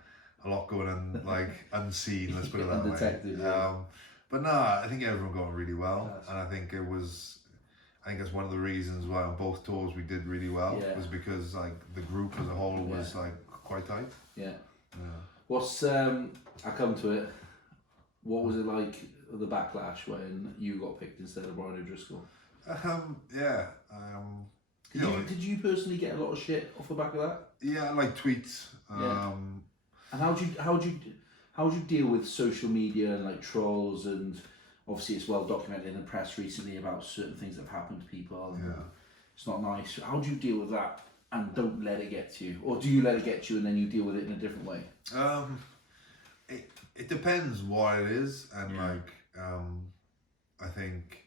lot going on like unseen, let's put it that undetected, way. But no, I think everyone got on really well, and I think that's one of the reasons why on both tours we did really well, was because like the group as a whole was like quite tight. Yeah. What's I come to it. What was it like the backlash when you got picked instead of Brian O'Driscoll? Did you personally get a lot of shit off the back of that? Yeah, like tweets. And how would you deal with social media and like trolls, and obviously it's well documented in the press recently about certain things that have happened to people, and it's not nice. How do you deal with that and don't let it get to you, or do you let it get to you and then you deal with it in a different way? It depends what it is, and like I think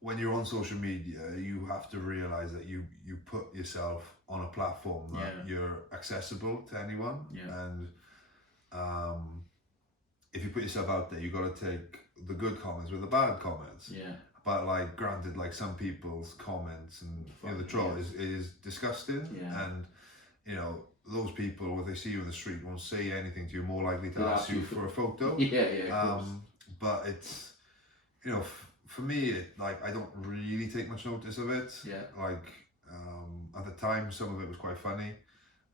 when you're on social media, you have to realise that you put yourself on a platform that you're accessible to anyone, and if you put yourself out there, you got to take the good comments with the bad comments. But like, granted, like some people's comments and you know, the troll is disgusting, and you know, those people, when they see you in the street, won't say anything to you, more likely to ask you for a photo. But it's, you know, for me, like, I don't really take much notice of it. Like, at the time, some of it was quite funny.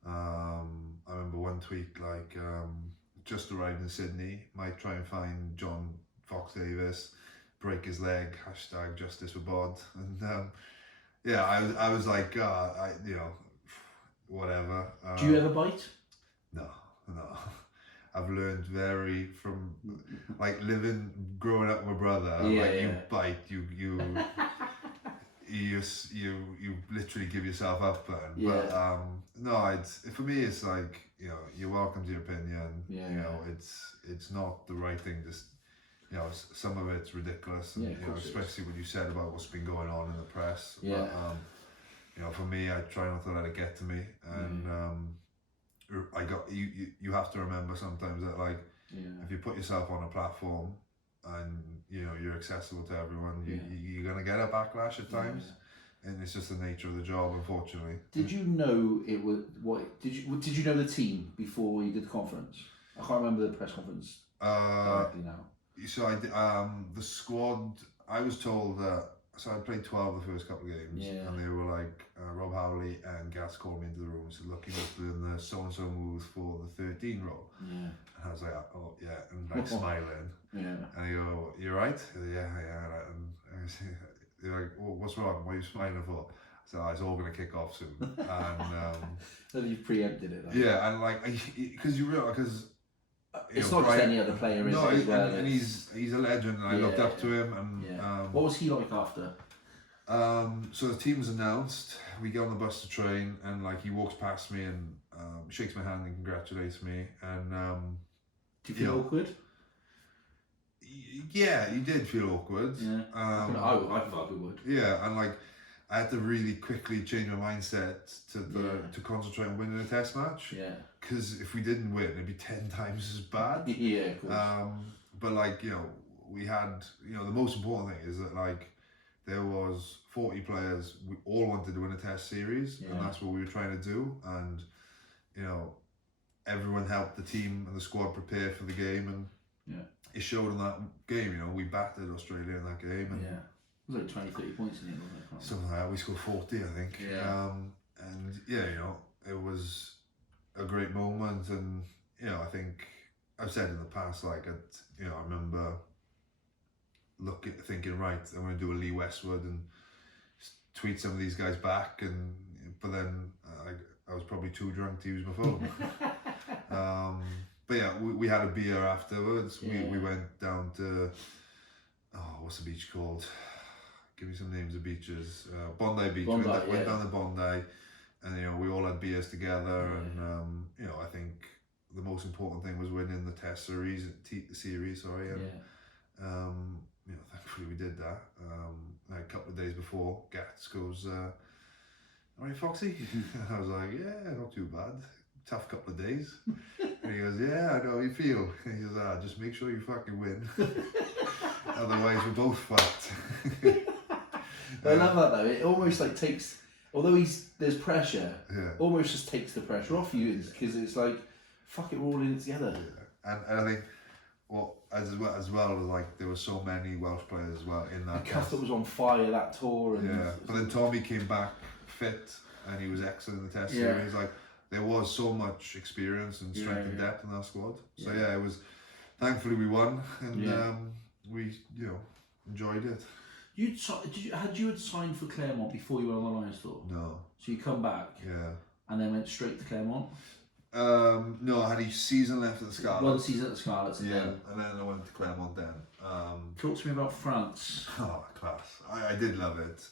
I remember one tweet, like, just arrived in Sydney, might try and find John Fox Davis, break his leg, hashtag justice for Bod. And yeah, I was like, you know, whatever. Do you ever bite? No. I've learned from like growing up with my brother. You bite, you literally give yourself up. But no, for me, it's like, you know, you're welcome to your opinion. You know, it's not the right thing. Just, you know, some of it's ridiculous, and you know, especially what you said about what's been going on in the press. But, you know, for me, I try not to let it get to me, and you have to remember sometimes that, like, if you put yourself on a platform and you know you're accessible to everyone, you're gonna get a backlash at times, and it's just the nature of the job, unfortunately. Did you know it was what? Did you know the team before you did the conference? I can't remember the press conference directly now. So I did, the squad. I was told that. So I played 12 the first couple of games, and they were like, Rob Howley and Gas called me into the room and said, look, you must be doing the so-and-so moves for the 13 role. And I was like, oh, yeah, and like smiling. And they go, you're right? Yeah. And they're like, oh, what's wrong? What are you smiling for? So it's all going to kick off soon. And so you preempted it. And like, because you realise, because it's not just any other player, is it? As well, and he's a legend, and I looked up to him. And what was he like after? So the team was announced. We get on the bus to train, and like he walks past me and shakes my hand and congratulates me. And do you feel awkward? Yeah, you did feel awkward. I thought we would. Yeah, and like I had to really quickly change my mindset to concentrate on winning a test match. Because if we didn't win, it'd be 10 times as bad. Of course. But like, you know, we had, you know, the most important thing is that like there was 40 players. We all wanted to win a test series, and that's what we were trying to do. And you know, everyone helped the team and the squad prepare for the game, and it showed in that game. You know, we battered Australia in that game, and it was like 20, 30 points in the end, wasn't it? Something like that. We scored 40, I think. And you know, it was a great moment, and you know, I think I've said in the past, like, you know, I remember thinking, right, I'm going to do a Lee Westwood and tweet some of these guys back, but then I was probably too drunk to use my phone. But yeah, we had a beer afterwards. We went down to, what's the beach called? Give me some names of beaches. Bondi Beach. Went down to Bondi, and you know, we all had beers together, and you know, I think the most important thing was winning the test series, and you know, thankfully we did that. A couple of days before, Gats goes, all right, Foxy? I was like, yeah, not too bad. Tough couple of days. And he goes, yeah, I know how you feel. And he goes, just make sure you fucking win. Otherwise we're both fucked. I love that though. It almost like takes, although there's pressure, almost just takes the pressure off you, because it's like, fuck it, we're all in it together. And I think, well, as well, like there were so many Welsh players as well in that. Catflap was on fire that tour. And but then Tommy came back fit, and he was excellent in the test series. Like there was so much experience and strength and depth in that squad. So it was. Thankfully, we won, and we, you know, enjoyed it. Had you signed for Clermont before you went on the Lions tour? No. So you come back. And then went straight to Clermont. No, I had a season left at the Scarlets. Well, the season at the Scarlets, and then I went to Clermont then. Talk to me about France. Oh, class! I did love it.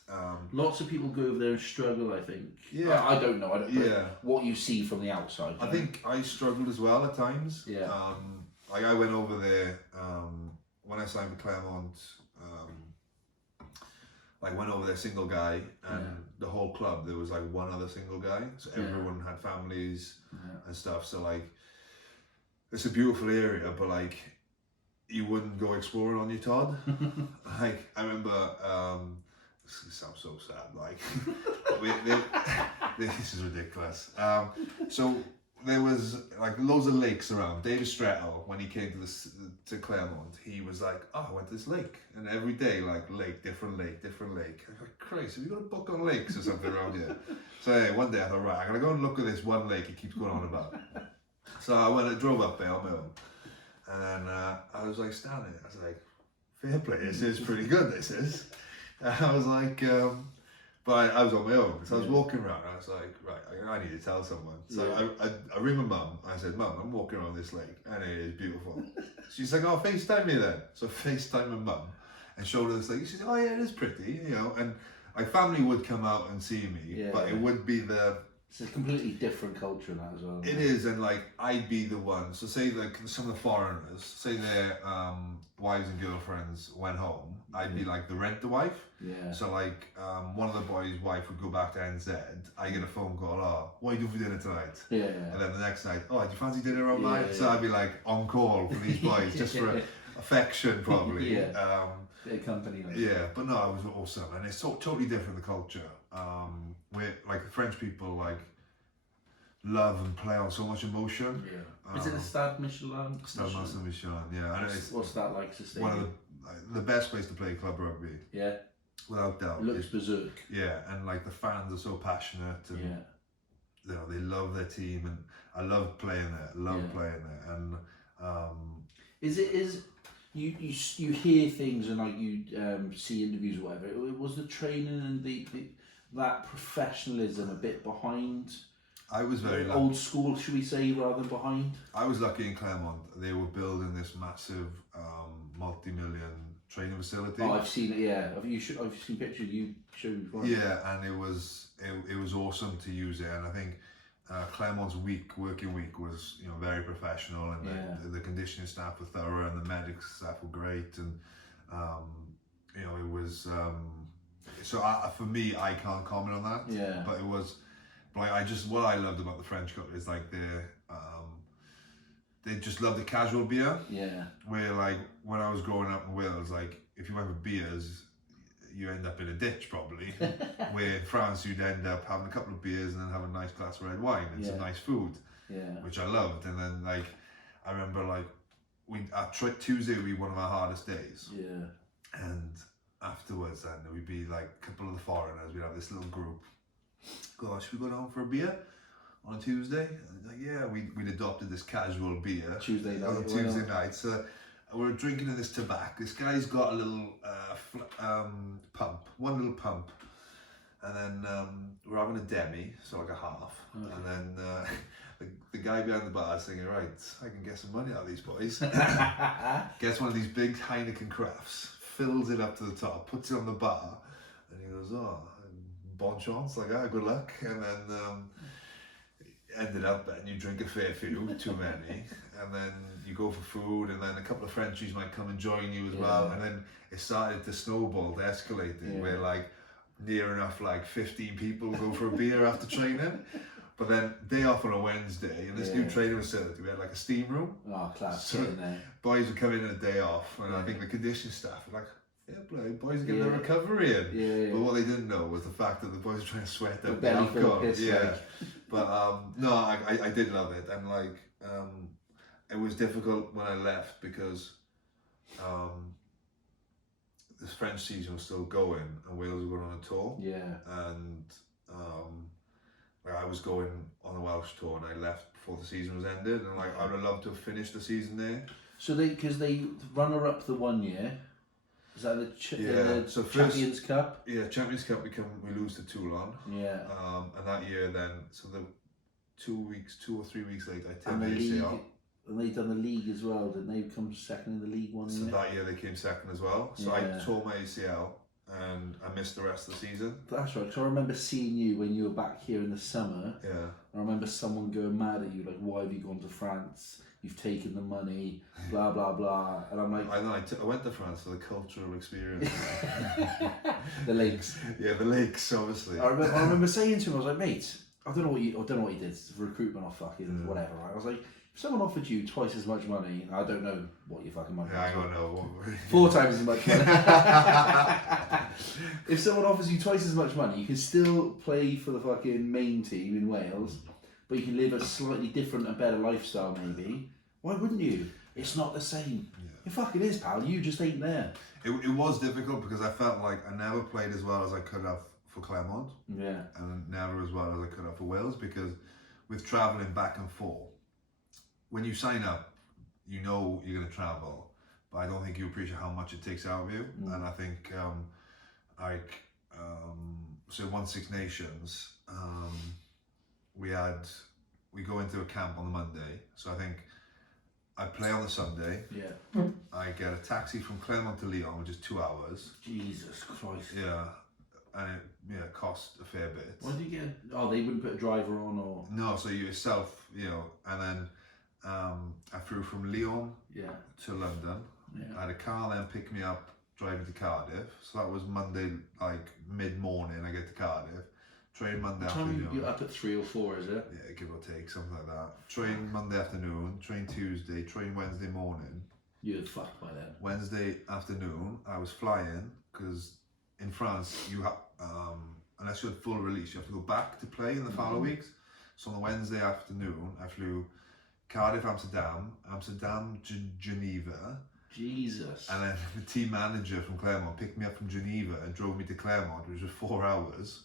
Lots of people go over there and struggle, I think. I don't know. I don't know what you see from the outside. I think I struggled as well at times. Like I went over there when I signed for Clermont. like went over there single guy, and the whole club there was like one other single guy, so everyone had families and stuff. So like, it's a beautiful area, but like, you wouldn't go exploring on your Todd. Like I remember, this sounds so sad. Like, this is ridiculous. So there was like loads of lakes around. David Strettel, when he came to Clermont, he was like, "Oh, I went to this lake, and every day like different lake. I'm like, Christ, have you got a book on lakes or something around here?" So yeah, one day I thought, right, I'm gonna go and look at this one lake he keeps going on about. So I drove up there on my own, and I was like standing there. I was like, "Fair play, this is pretty good. This is." And I was like, but I was on my own, so I was walking around. And I was like, right, I need to tell someone. So I ring my mum. I said, "Mum, I'm walking around this lake, and it is beautiful." She's like, "Oh, FaceTime me then." So I FaceTime my mum and showed her this lake. She said, "Oh yeah, it is pretty, you know." And my family would come out and see me, but it would be it's a completely different culture in that as well. It is, and like I'd be the one. So say like some of the foreigners, say their wives and girlfriends went home, I'd be like the rent-a-wife. Yeah. So like one of the boys' wife would go back to NZ. I get a phone call, "Oh, what are you doing for dinner tonight?" Yeah. And then the next night, "Oh, do you fancy dinner on mine?" So I'd be like on call for these boys just for affection, probably. Bit of company. Yeah, but no, it was awesome, and it's totally different, the culture. Where like the French people like love and play on so much emotion. Yeah. Is it the Stade Michelin? Stade Michelin, yeah. And What's that like to stay? One of the best place to play club rugby. Yeah. Without doubt. It looks berserk. Yeah, and like the fans are so passionate, and you know, they love their team, and I love playing there. Playing there, and you hear things and like you see interviews or whatever. Was the training and that professionalism a bit behind? I was very lucky. Old school, should we say, rather than behind? I was lucky in Clermont. They were building this massive multi-million training facility. Oh, I've seen it. Yeah, I've seen pictures you showed me before. Yeah, and it was awesome to use it, and I think Clermont's working week was very professional, and the conditioning staff were thorough, and the medical staff were great, and it was so for me, I can't comment on that. Yeah, but it was. Like what I loved about the French culture is like they just love the casual beer. Yeah. Where like when I was growing up in Wales, like if you went for beers, you end up in a ditch probably. Where in France you'd end up having a couple of beers and then have a nice glass of red wine and some nice food. Yeah. Which I loved, and then like I remember like Tuesday would be one of our hardest days. Yeah. And afterwards, then we'd be like a couple of the foreigners. We'd have this little group. Gosh, should we go down for a beer on a Tuesday? And like, yeah, we'd adopted this casual beer Tuesday night. On Tuesday night. So we were drinking in this tobacco. This guy's got a little pump, one little pump, and then we're having a demi, so like a half, and then the guy behind the bar is thinking, right, I can get some money out of these boys. Gets one of these big Heineken crafts, fills it up to the top, puts it on the bar, and he goes, "Oh, bon chance, like good luck." And then ended up and you drink a fair few, too many, and then you go for food, and then a couple of Frenchies might come and join you as well, and then it started to snowball, to escalating, where like near enough like 15 people go for a beer after training. But then day off on a Wednesday, in this new training facility, we had like a steam room. Oh, class. So boys would come in on a day off, and I think the conditioning staff were like, "Yeah, boys are getting their recovery in." But what they didn't know was the fact that the boys were trying to sweat out the alcohol. But no, I did love it, and like it was difficult when I left because this French season was still going, and Wales were going on a tour. Yeah. And I was going on a Welsh tour, and I left before the season was ended, and like I would have loved to have finished the season there. So because they runner up the 1 year. Is that the so Champions Cup? Yeah, Champions Cup we lose to Toulon. Yeah. And that year then, so the 2 or 3 weeks later, I turned ACL. And they done the league as well, didn't they? Come second in the league one year. So that year they came second as well. So I tore my ACL and I missed the rest of the season. That's right. So I remember seeing you when you were back here in the summer. Yeah. I remember someone going mad at you, like, "Why have you gone to France? you've taken the money, blah blah blah, and I'm like, I know. I went to France for the cultural experience. the lakes. Yeah, the lakes, obviously. I remember saying to him, I was like, mate, I don't know what you did for recruitment or fucking whatever. Right? I was like, if someone offered you twice as much money, I don't know what your fucking money. I don't know. 4 times as much money. If someone offers you twice as much money, you can still play for the fucking main team in Wales, but you can live a slightly different and better lifestyle maybe. Why wouldn't you? It's not the same. Yeah. It fucking is, pal. You just ain't there. It was difficult because I felt like I never played as well as I could have for Clermont. Yeah. And never as well as I could have for Wales, because with travelling back and forth, when you sign up, you know you're going to travel, but I don't think you appreciate how much it takes out of you. And I think so 1 Six Nations, we go into a camp on the Monday, so I think I play on the Sunday. Yeah. I get a taxi from Clermont to Lyon, which is 2 hours. Jesus Christ. Yeah, and it cost a fair bit. Why did you get? Oh, they wouldn't put a driver on, or no? So you yourself, and then I flew from Lyon to London. Yeah. I had a car then pick me up, driving to Cardiff. So that was Monday, like mid-morning. I get to Cardiff. Train Monday afternoon. You're up at 3 or 4, is it? Yeah, give or take, something like that. Train Monday afternoon, train Tuesday, train Wednesday morning. You're fucked by then. Wednesday afternoon, I was flying, because in France, you have, unless you had full release, you have to go back to play in the following weeks. So on the Wednesday afternoon, I flew Cardiff, Amsterdam, Geneva. Jesus. And then the team manager from Clermont picked me up from Geneva and drove me to Clermont, which was 4 hours.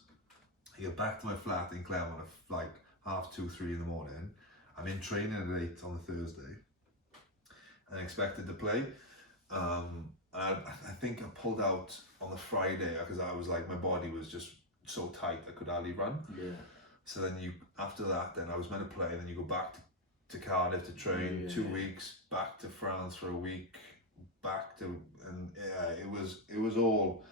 I get back to my flat in Clermont at like 2:30, 3 in the morning. I'm in training at 8 on the Thursday and expected to play. I think I pulled out on the Friday because I was like, my body was just so tight I could hardly run. Yeah. So then after that, then I was meant to play, and then you go back to Cardiff to train 2 weeks, back to France for a week, it was all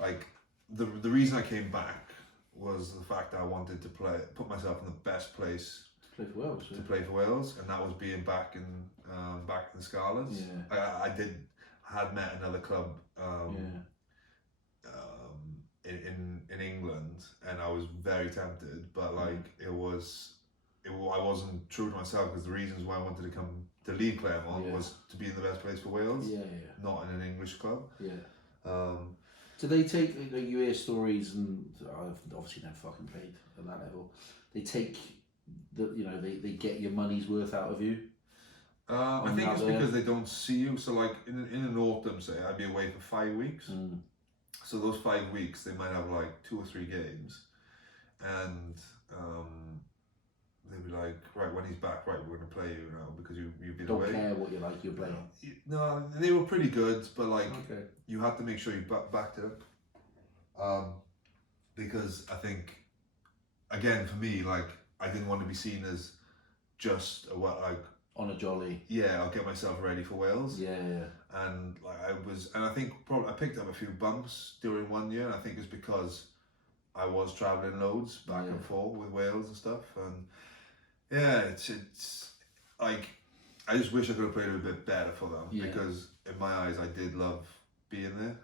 like the reason I came back was the fact that I wanted to put myself in the best place to play for Wales. To play for Wales, and that was being back in the Scarlets. Yeah. I had met another club in England, and I was very tempted, but like I wasn't true to myself, because the reasons why I wanted to come to leave Clermont was to be in the best place for Wales, not in an English club. Do they take, like, you hear stories, and I've obviously never fucking played at that level, they take they get your money's worth out of you? I think it's because they don't see you. So like in an autumn, say, I'd be away for 5 weeks. So those 5 weeks, they might have like 2 or 3 games, and they'd be like, right, when he's back, right, we're going to play you now because you've been away. Don't care what you're playing. No, they were pretty good, but like you had to make sure you backed it up. Because I think, again, for me, like, I didn't want to be seen as just on a jolly. Yeah, I'll get myself ready for Wales. Yeah. And like I think probably I picked up a few bumps during 1 year. And I think it's because I was traveling loads back and forth with Wales and stuff. And yeah, it's like I just wish I could have played a bit better for them, because in my eyes I did love being there.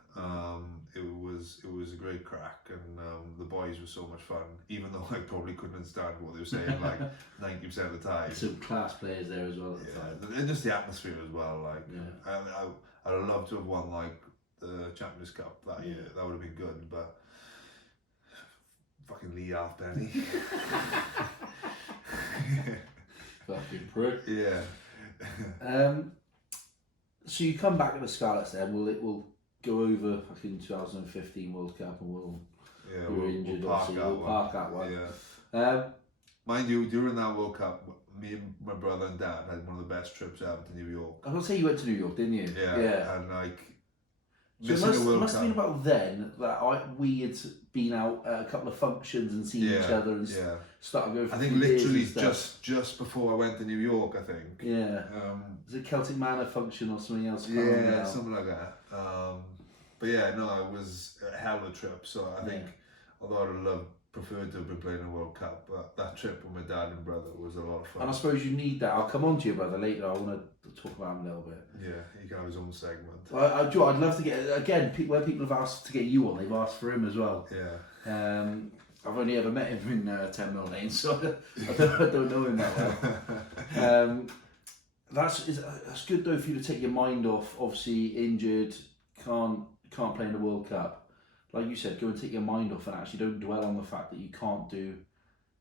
It was a great crack, and the boys were so much fun, even though I probably couldn't understand what they were saying like 90% of the time. Some class players there as well at the time. And just the atmosphere as well. Like I'd have loved to have won like the Champions Cup that year. That would have been good, but fucking Lee Halfpenny. Fucking prick. Yeah. So you come back at the Scarlets then. We'll go over fucking 2015 World Cup, and we'll injured. We'll park that one. Yeah. Mind you, during that World Cup, me and my brother and dad had one of the best trips ever to New York. I was gonna say you went to New York, didn't you? Yeah. And like, so it must have been about then that we had been out at a couple of functions and seen each other and started going for I think literally just before I went to New York, I think. Yeah. Was it Celtic Manor function or something else? Yeah, something like that. But yeah, no, it was a hell of a trip. So I think, although I'd love preferred to have been playing a World Cup, but that trip with my dad and brother was a lot of fun. And I suppose you need that. I'll come on to your brother later. I want to talk about him a little bit. Yeah, he can have his own segment. I'd love to get, again, where people have asked to get you on, they've asked for him as well. Yeah. I've only ever met him in 10 mil lane, so I don't know him that well. That's good though for you to take your mind off. Obviously injured, can't play in the World Cup. Like you said, go and take your mind off and actually don't dwell on the fact that you can't do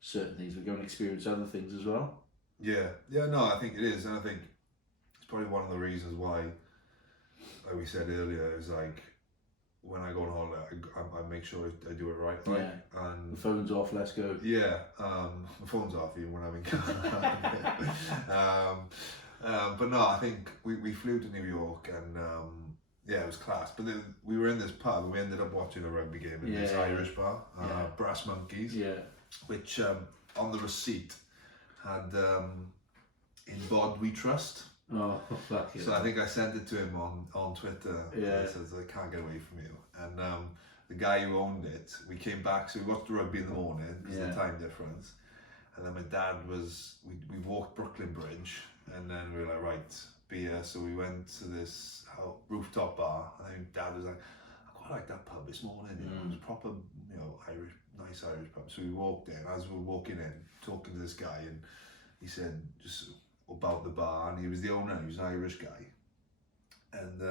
certain things, but go and experience other things as well. Yeah, no, I think it is, and I think it's probably one of the reasons why, like we said earlier, is like when I go on holiday, I make sure I do it right. Like, and the phone's off, let's go. Yeah, the phone's off even when I'm in Canada. But no, I think we flew to New York and yeah, it was class. But then we were in this pub and we ended up watching a rugby game in this Irish bar, Brass Monkeys, which on the receipt had "In God We Trust." Oh, fuck it. So I think I sent it to him on Twitter. Yeah. He says, "I can't get away from you." And the guy who owned it, we came back, so we watched the rugby in the morning because of the time difference. And then my dad we walked Brooklyn Bridge, and then we were like, right, beer. So we went to this rooftop bar, and then Dad was like, I quite like that pub this morning. You know, it was proper, Irish, nice Irish pub. So we walked in. As we were walking in, talking to this guy, and he said just about the bar, and he was the owner. He was an Irish guy, and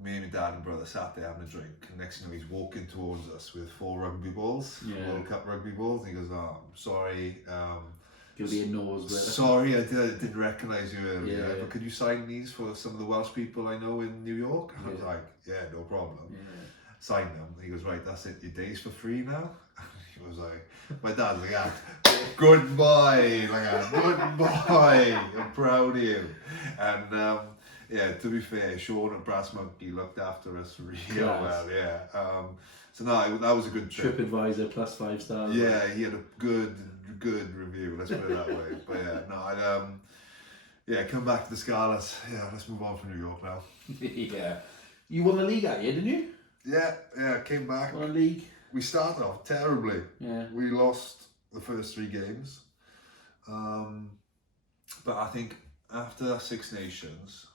me and my dad and brother sat there having a drink. And next thing you know, he's walking towards us with 4 rugby balls, World Cup rugby balls, and he goes, "Oh, I'm sorry. You'll be in Nor's with it. Sorry, I didn't recognise you earlier, but could you sign these for some of the Welsh people I know in New York?" And I was like, "Yeah, no problem." Sign them. And he goes, "Right, that's it. Your day's for free now." He was like, my dad's like, "Good boy, good boy. I'm proud of you." And yeah, to be fair, Sean at Brass Monkey looked after us really well. Yeah. So no, that was a good trip. TripAdvisor plus 5 stars. Yeah, he had a good review, let's put it that way. But yeah, no, I'd come back to the Scarlets. Yeah, let's move on from New York now. Yeah. You won the league that year, didn't you? Yeah, came back. Won the league. We started off terribly. Yeah. We lost the first 3 games. But I think after Six Nations,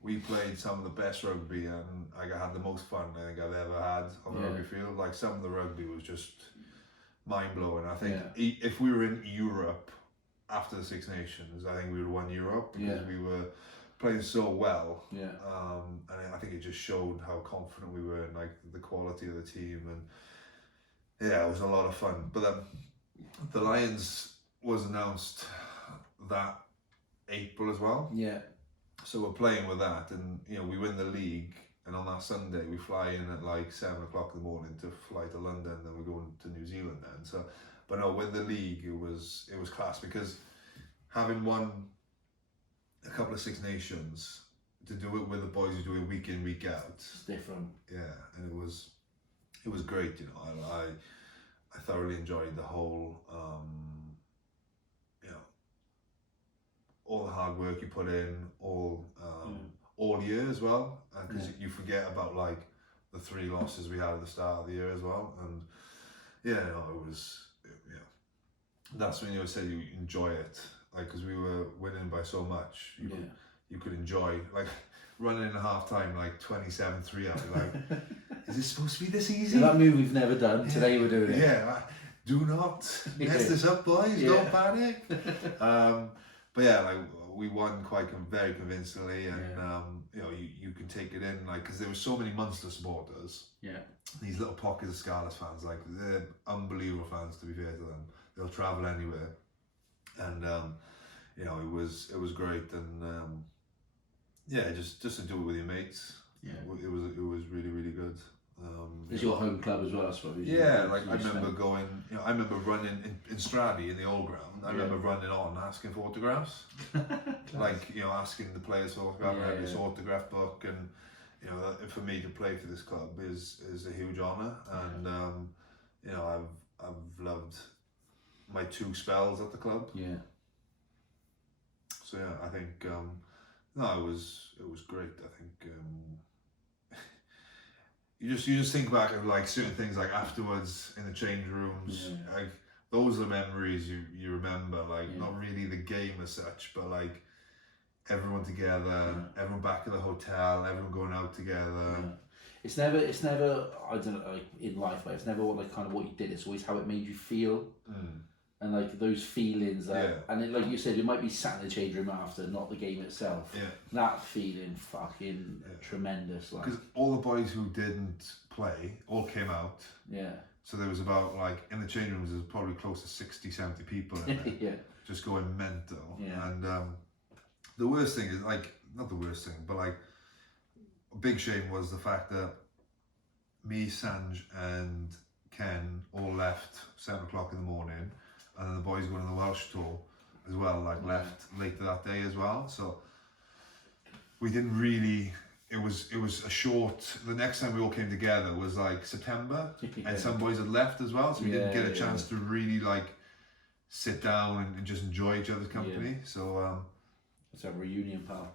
we played some of the best rugby, and I had the most fun I think I've ever had on the rugby field. Like, some of the rugby was just mind-blowing. I think if we were in Europe after the Six Nations, I think we would have won Europe because we were playing so well. And I think it just showed how confident we were in like the quality of the team, and yeah, it was a lot of fun. But the Lions was announced that April as well. Yeah. So we're playing with that, and we win the league, and on that Sunday we fly in at like 7 o'clock in the morning to fly to London, then we're going to New Zealand then. So, but no, win the league, it was class, because having won a couple of Six Nations, to do it with the boys who do it week in, week out, it's different. Yeah, and it was great. I thoroughly enjoyed the whole all the hard work you put in all year as well, because you forget about like the 3 losses we had at the start of the year as well. And that's when you said you enjoy it, like, because we were winning by so much, you could enjoy, like, running in half time like 27-3 out. You're like, is this supposed to be this easy? That move we've never done. Today we're doing it. Yeah, do not mess this up, boys. Don't panic. But yeah, like, we won very convincingly, and you can take it in, like, because there were so many Munster supporters. Yeah. These little pockets of Scarlets fans, like, they're unbelievable fans, to be fair to them. They'll travel anywhere, and it was great, and just to do it with your mates. Yeah. It was really, really good. It's your home club as well, I suppose. Yeah, like, I remember going, I remember running in Straddy in the old ground. I remember running on asking for autographs. Like, asking the players for autographs. I had this autograph book, and for me to play for this club is a huge honour, and I've loved my 2 spells at the club. Yeah. So yeah, I think it was great. I think you just think back of like certain things like afterwards in the change rooms, like those are the memories you remember, like not really the game as such, but like everyone together, everyone back at the hotel, everyone going out together. It's never I don't know, like in life, but it's never what like kind of what you did, it's always how it made you feel. And like those feelings that, and it, like you said, it might be sat in the change room after, not the game itself. That feeling, fucking tremendous. Like, because all the boys who didn't play all came out. So there was about, like, in the change rooms, there's probably close to 60, 70 people in there, just going mental. And the worst thing is, like, not the worst thing, but like, a big shame was the fact that me, Sanj, and Ken all left 7 o'clock in the morning. And then the boys going on the Welsh tour as well, like left later that day as well. So we didn't really, it was a short, the next time we all came together was like September, and some boys had left as well, so we didn't get a chance to really like sit down and just enjoy each other's company. So it's a reunion, pal.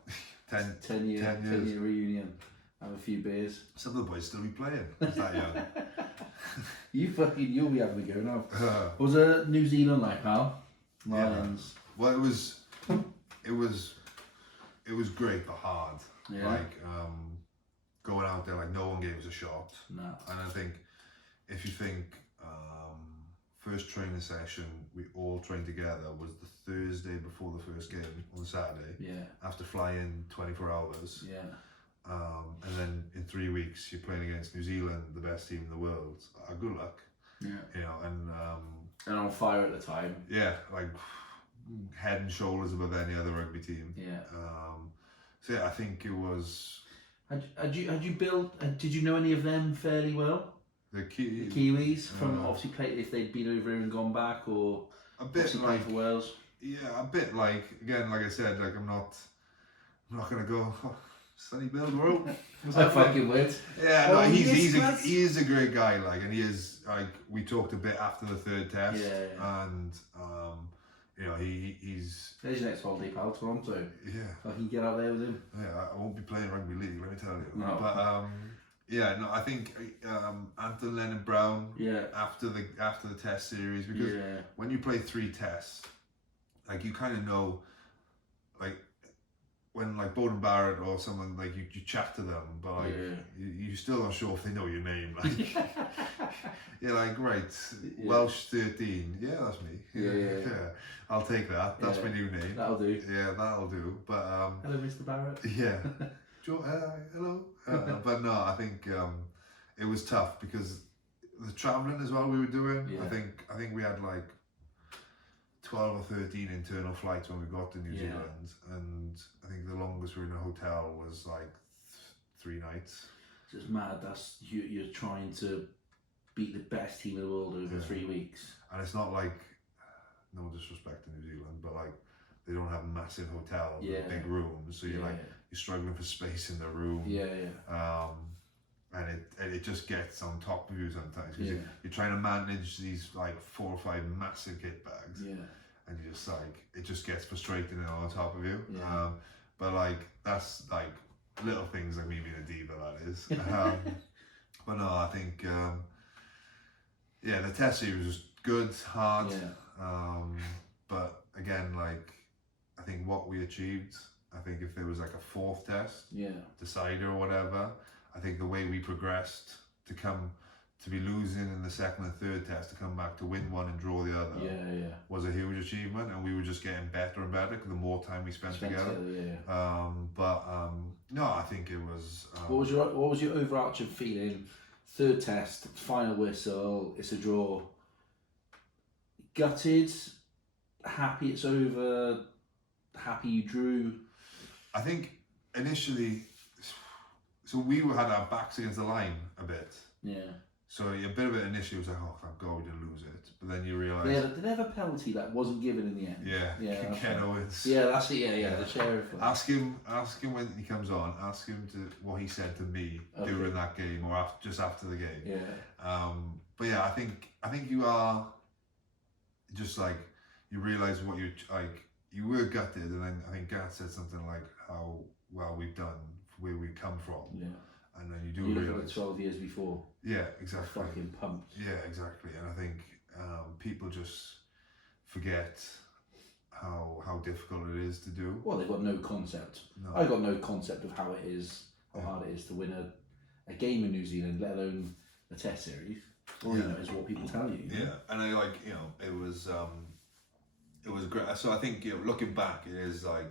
10 year reunion. Have a few beers. Some of the boys still be playing. Is that young? You'll be having a go now. What was New Zealand like, pal? Lions. Well, it was great but hard. Like going out there, like no one gave us a shot. No. And I think if you think first training session we all trained together was the Thursday before the first game on the Saturday. After flying 24 hours. And then in 3 weeks you're playing against New Zealand, the best team in the world. Good luck. You know, and on fire at the time. Like head and shoulders above any other rugby team. So yeah, I think it was. Had you built? Did you know any of them fairly well? The Kiwis from obviously played, if they'd been over here and gone back, or a bit like for Wales. Yeah, a bit like, again, like I said, like I'm not gonna go. Oh, Sonny Bill, bro. I fucking would. Yeah, no, he is a great guy, like, and he is, like, we talked a bit after the third test, and you know, he's. There's your next holiday, pal, Toronto. Yeah. I can get out there with him. Yeah, I won't be playing rugby league, let me tell you. No. But yeah, no, I think Anton Lennon-Brown after the test series, because when you play 3 tests, like you kind of know, like when like Bowden Barrett or someone, like you chat to them, but like you still not sure if they know your name. Like you're like, right, Welsh 13, that's me. Yeah. I'll take that. That's my new name. That'll do. Yeah, that'll do. But hello, Mr. Barrett. Yeah. Hello. But no, I think it was tough because the travelling as well we were doing. I think we had like 12 or 13 internal flights when we got to New Zealand, and I think the longest we were in a hotel was like 3 nights. It's just mad. That's you're trying to beat the best team in the world over 3 weeks. And it's not like, no disrespect to New Zealand, but like they don't have massive hotels with big rooms, so you're like you're struggling for space in the room. And it just gets on top of you sometimes because you're trying to manage these like 4 or 5 massive kit bags, and you just like it just gets frustrating and on top of you. But like that's like little things like me being a diva, that is. But no, I think the test series was good, hard. But again, like I think what we achieved, I think if there was like a 4th test, decider or whatever, I think the way we progressed to be losing in the 2nd and 3rd test, to come back to win one and draw the other, was a huge achievement, and we were just getting better and better the more time we spent together. No, I think it was. What was your overarching feeling? 3rd test, final whistle, it's a draw. Gutted, happy it's over, happy you drew. I think initially. So we had our backs against the line a bit. So a bit of it initially was like, oh, thank God we didn't lose it. But then you realise... Did they have a penalty that wasn't given in the end? Ken Owens. That's it, the sheriff. Ask him when he comes on, ask him what he said to me during that game or just after the game. But yeah, I think you are just like, you realise what you like, you were gutted, and then I think Gareth said something like how well we've done, where we come from. and then you do You look at realise. 12 years before. Yeah, exactly. Fucking pumped. Yeah, exactly. And I think people just forget how difficult it is to do. Well, they've got no concept. No. I've got no concept of how it is, how hard it is to win a game in New Zealand, let alone a Test series. All you know is what people tell you. Yeah, and I it was great. So I think looking back, it is like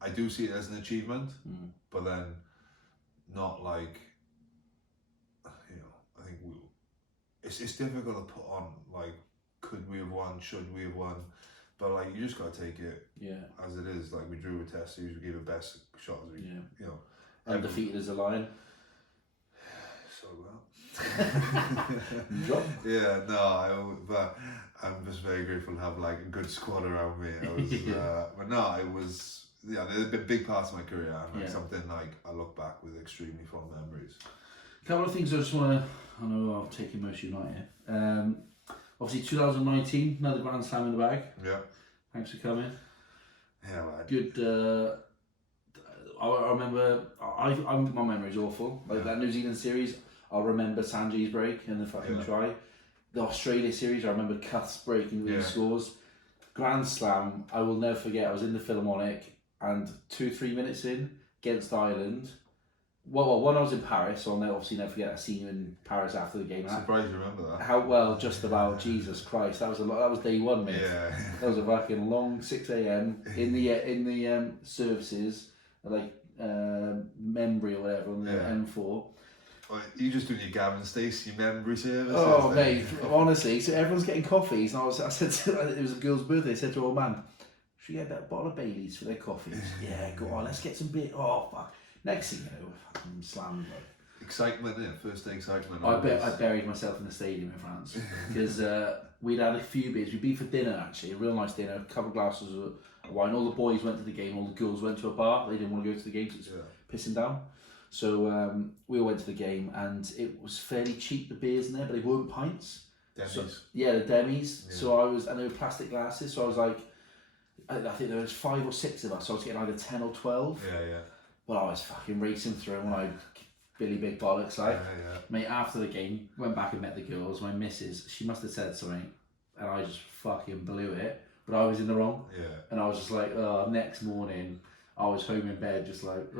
I do see it as an achievement, but then not like I think it's difficult to put on like could we have won, should we have won, but like you just gotta take it as it is. Like we drew a Test series, we gave the best shot as we undefeated as a Lion. So yeah, no, but I'm just very grateful to have like a good squad around me. I was, but no, it was they're a big part of my career and like something like I look back with extremely fond memories. A couple of things I just want to. I know I've taken most of your night here. Obviously, 2019, another Grand Slam in the bag. Yeah. Thanks for coming. Yeah, man. Good. I remember. My memory's awful. Like that New Zealand series. I'll remember Sanjay's break and the fucking try. The Australia series, I remember Cuth's breaking these scores. Grand Slam, I will never forget. I was in the Philharmonic and 2-3 minutes in against Ireland. Well, when I was in Paris, so I'll obviously never forget. I seen you in Paris after the game. I'm surprised you remember that. How well? Just about. Jesus Christ, that was a lot. That was day one, mate. Yeah. That was a fucking long 6 a.m. in the services, like memory or whatever on the M4. You just doing your Gavin Stacey memory service. Oh mate, honestly, so everyone's getting coffees, and I said it was a girl's birthday. I said to her old man, "Should we get a bottle of Baileys for their coffees?" Yeah, go on, let's get some beer. Oh fuck! Next thing you know, fucking slammed. Excitement, first day excitement. I buried myself in the stadium in France because we'd had a few beers. We'd been for dinner actually, a real nice dinner, a couple of glasses of wine. All the boys went to the game, all the girls went to a bar. They didn't want to go to the game, so it was pissing down. So we all went to the game, and it was fairly cheap, the beers in there, but they weren't pints. Demis. So, the Demis. Yeah. So and they were plastic glasses. So I was like, I think there was 5 or 6 of us. So I was getting either 10 or 12. Yeah. But I was fucking racing through when I Billy Big Bollocks like. Yeah. Mate, after the game, went back and met the girls. My missus, she must have said something, and I just fucking blew it. But I was in the wrong. Yeah. And I was just like, next morning, I was home in bed, just like,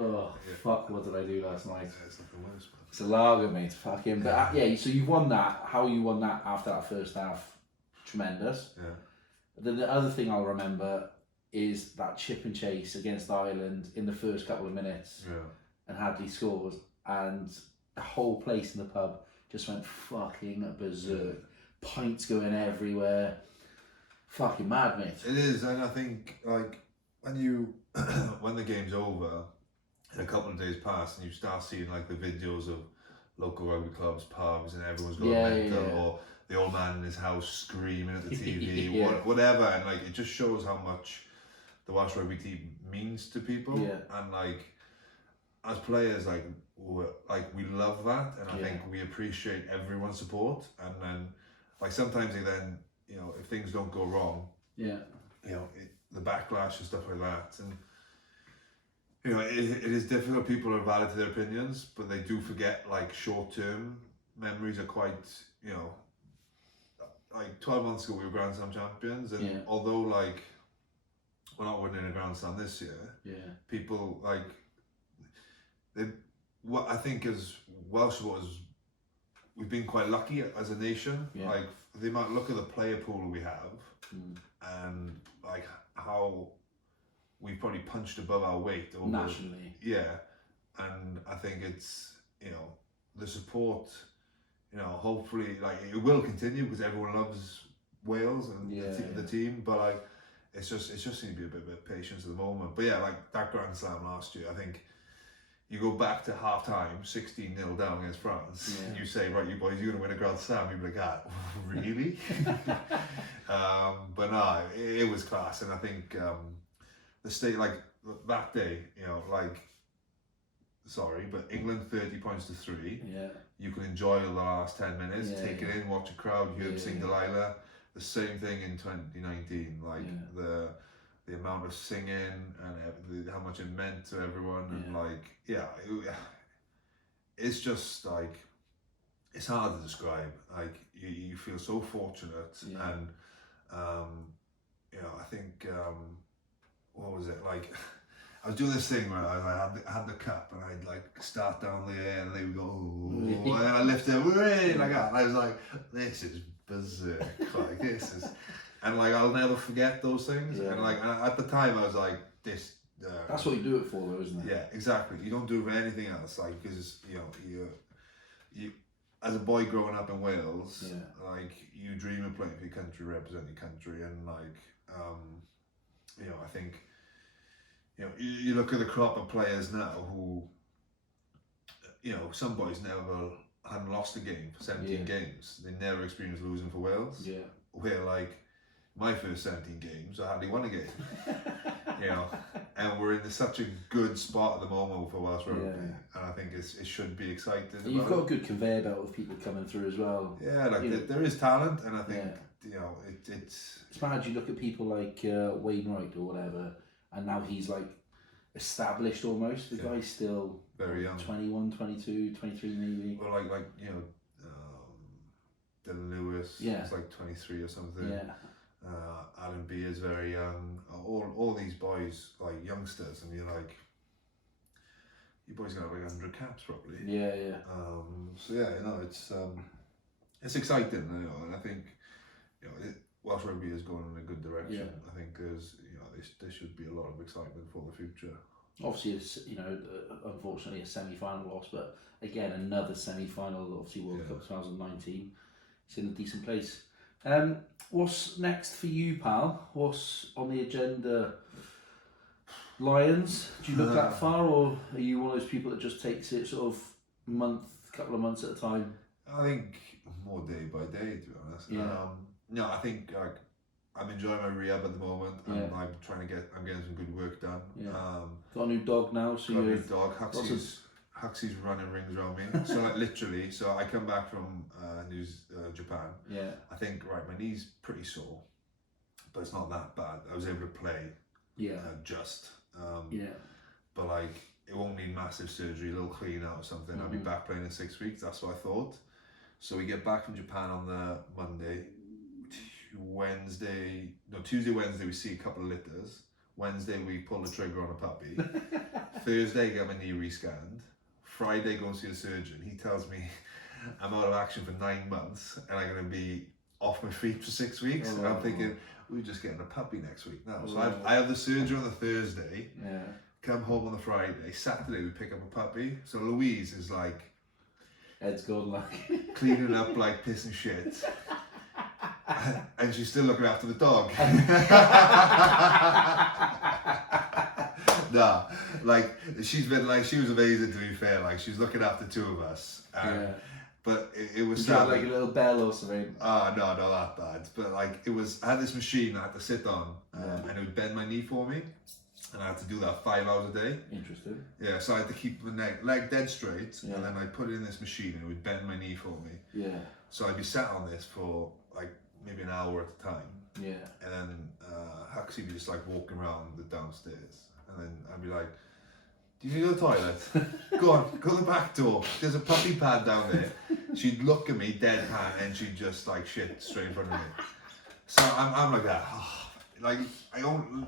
fuck, what did I do last night? Yeah, it's like the worst, man. It's a lager, mate, fucking. But so you've won that. How you won that after that first half, tremendous. Yeah. Then the other thing I'll remember is that chip and chase against Ireland in the first couple of minutes. Yeah. And Hadley scores, and the whole place in the pub just went fucking berserk. Pints going everywhere. Fucking mad, mate. It is, and I think, like, when the game's over and a couple of days pass and you start seeing like the videos of local rugby clubs, pubs, and everyone's going mental, or the old man in his house screaming at the TV, whatever, and like it just shows how much the Welsh rugby team means to people. And like as players, like we love that, and I think we appreciate everyone's support. And then like sometimes if things don't go wrong, the backlash and stuff like that, and it is difficult. People are valid to their opinions, but they do forget like short-term memories are quite, like 12 months ago we were Grand Slam champions, and although like we're not winning a Grand Slam this year, people like what I think as Welsh supporters, we've been quite lucky as a nation. Like they might look at the player pool we have, and like how we've probably punched above our weight over nationally. And I think it's the support, hopefully like it will continue because everyone loves Wales and the team, but like it's just need to be a bit of patience at the moment. But like that Grand Slam last year, I think you go back to half time, 16-0 down against France, and you say, right, you boys, you're going to win a Grand Slam. You'd be like, really? But no, it was class. And I think the state, like that day, but England 30 points to 3. Yeah. You can enjoy the last 10 minutes, take it in, watch a crowd, hear them sing Delilah. The same thing in 2019, like the amount of singing and how much it meant to everyone, and like it's just like, it's hard to describe. Like you feel so fortunate, and I think what was it like? I was doing this thing where I had the cup and I'd like start down there and they would go, ooh, and then I lift it, hooray, like that. And I was like, this is berserk, like this is, and like I'll never forget those things. And like at the time I was like, this. That's what you do it for, though, isn't it? Yeah, exactly. You don't do it for anything else, like, because you as a boy growing up in Wales, like you dream of playing for your country, represent your country, and like I think you look at the crop of players now who some boys hadn't lost a game for 17 games. They never experienced losing for Wales. Yeah. Where like my first 17 games, I hardly won a game. And we're in such a good spot at the moment for Welsh rugby, and I think it should be exciting. You've got a good conveyor belt of people coming through as well. Yeah, like there is talent, and I think it's mad. You look at people like Wayne Wright or whatever, and now he's like established almost. The guy's still very young, 21, 22, 23 maybe. Well, like Dylan Lewis, it's like 23 or something. Yeah. Alan B is very young. All these boys, like youngsters, and you're like, you boys gonna have like 100 caps probably. Yeah. So it's exciting, and I think Welsh rugby is going in a good direction. Yeah. I think there should be a lot of excitement for the future. Obviously, it's unfortunately a semi-final loss, but again another semi-final. Obviously, World Cup 2019. It's in a decent place. What's next for you, pal? What's on the agenda? Lions? Do you look that far, or are you one of those people that just takes it sort of couple of months at a time? I think more day by day, to be honest. Yeah. No, I think like I'm enjoying my rehab at the moment, and I'm getting some good work done. Yeah. Got a new dog now, so got a new dog. Huxley's running rings around me. So like literally, so I come back from Japan. Yeah. I think my knee's pretty sore, but it's not that bad. I was able to play. Yeah. But like it won't need massive surgery, a little clean out or something. I'll be back playing in 6 weeks. That's what I thought. So we get back from Japan on the Monday. Tuesday, Wednesday we see a couple of litters. Wednesday we pull the trigger on a puppy. Thursday get my knee rescanned. Friday go and see a surgeon. He tells me I'm out of action for 9 months and I'm going to be off my feet for 6 weeks. And I'm thinking, we're just getting a puppy next week now. So I have the surgery on the Thursday, come home on the Friday. Saturday we pick up a puppy. So Louise is like, head's gone like cleaning up like piss and shit. And she's still looking after the dog. Nah, like she was amazing, to be fair. Like she's looking after 2 of us. But it was sad. Like a little bell or something. No, not that bad. But like I had this machine I had to sit on, and it would bend my knee for me, and I had to do that 5 hours a day. Interesting. Yeah, so I had to keep my leg dead straight, and then I put it in this machine, and it would bend my knee for me. Yeah. So I'd be sat on this for like maybe an hour at a time. Yeah. And then Huxley would be just like walking around the downstairs, and then I'd be like, do you need to go to the toilet? Go on, go to the back door. There's a puppy pad down there. She'd look at me deadpan and she'd just like shit straight in front of me. So I'm like that. Like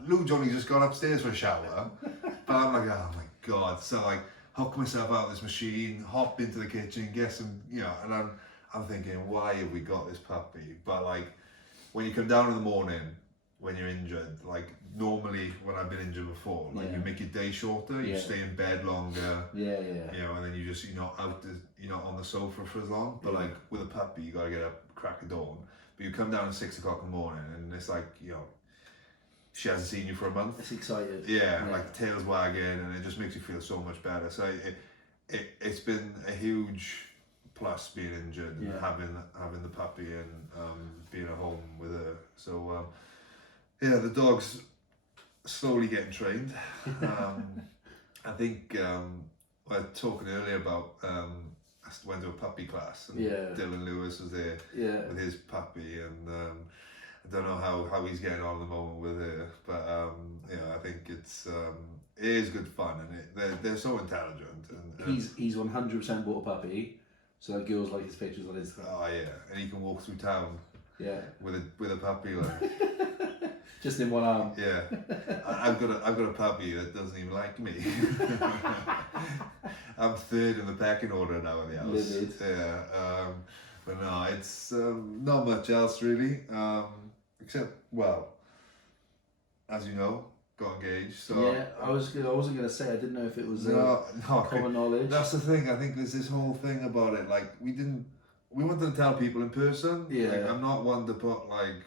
Luke's only just gone upstairs for a shower, but I'm like, oh my god. So like hook myself out of this machine, hop into the kitchen, get some, and I'm thinking, why have we got this puppy? But like when you come down in the morning when you're injured, like normally when I've been injured before, like you make your day shorter, you stay in bed longer, and then you're not on the sofa for as long. But like with a puppy, you gotta get up crack of dawn. But you come down at 6 o'clock in the morning, and it's like she hasn't seen you for a month. It's excited. Yeah, like tail's wagging, and it just makes you feel so much better. So it's been a huge plus being injured and having the puppy and being at home with her. So the dog's slowly getting trained. I think we were talking earlier about I went to a puppy class, and Dylan Lewis was there with his puppy, and I don't know how he's getting on at the moment with her, but I think it is good fun, and they're so intelligent. And he's 100% bought a puppy, so that girls like his pictures on Instagram. Oh yeah, and he can walk through town. Yeah. With a puppy like. Just in one arm. Yeah, I've got a puppy that doesn't even like me. I'm third in the pecking order now in the house. Livid. Yeah, but no, it's not much else really. Except, well, as you know, got engaged. So yeah, I wasn't gonna say. I didn't know if it was common knowledge. That's the thing. I think there's this whole thing about it. Like we wanted to tell people in person. Yeah. Like, I'm not one to put like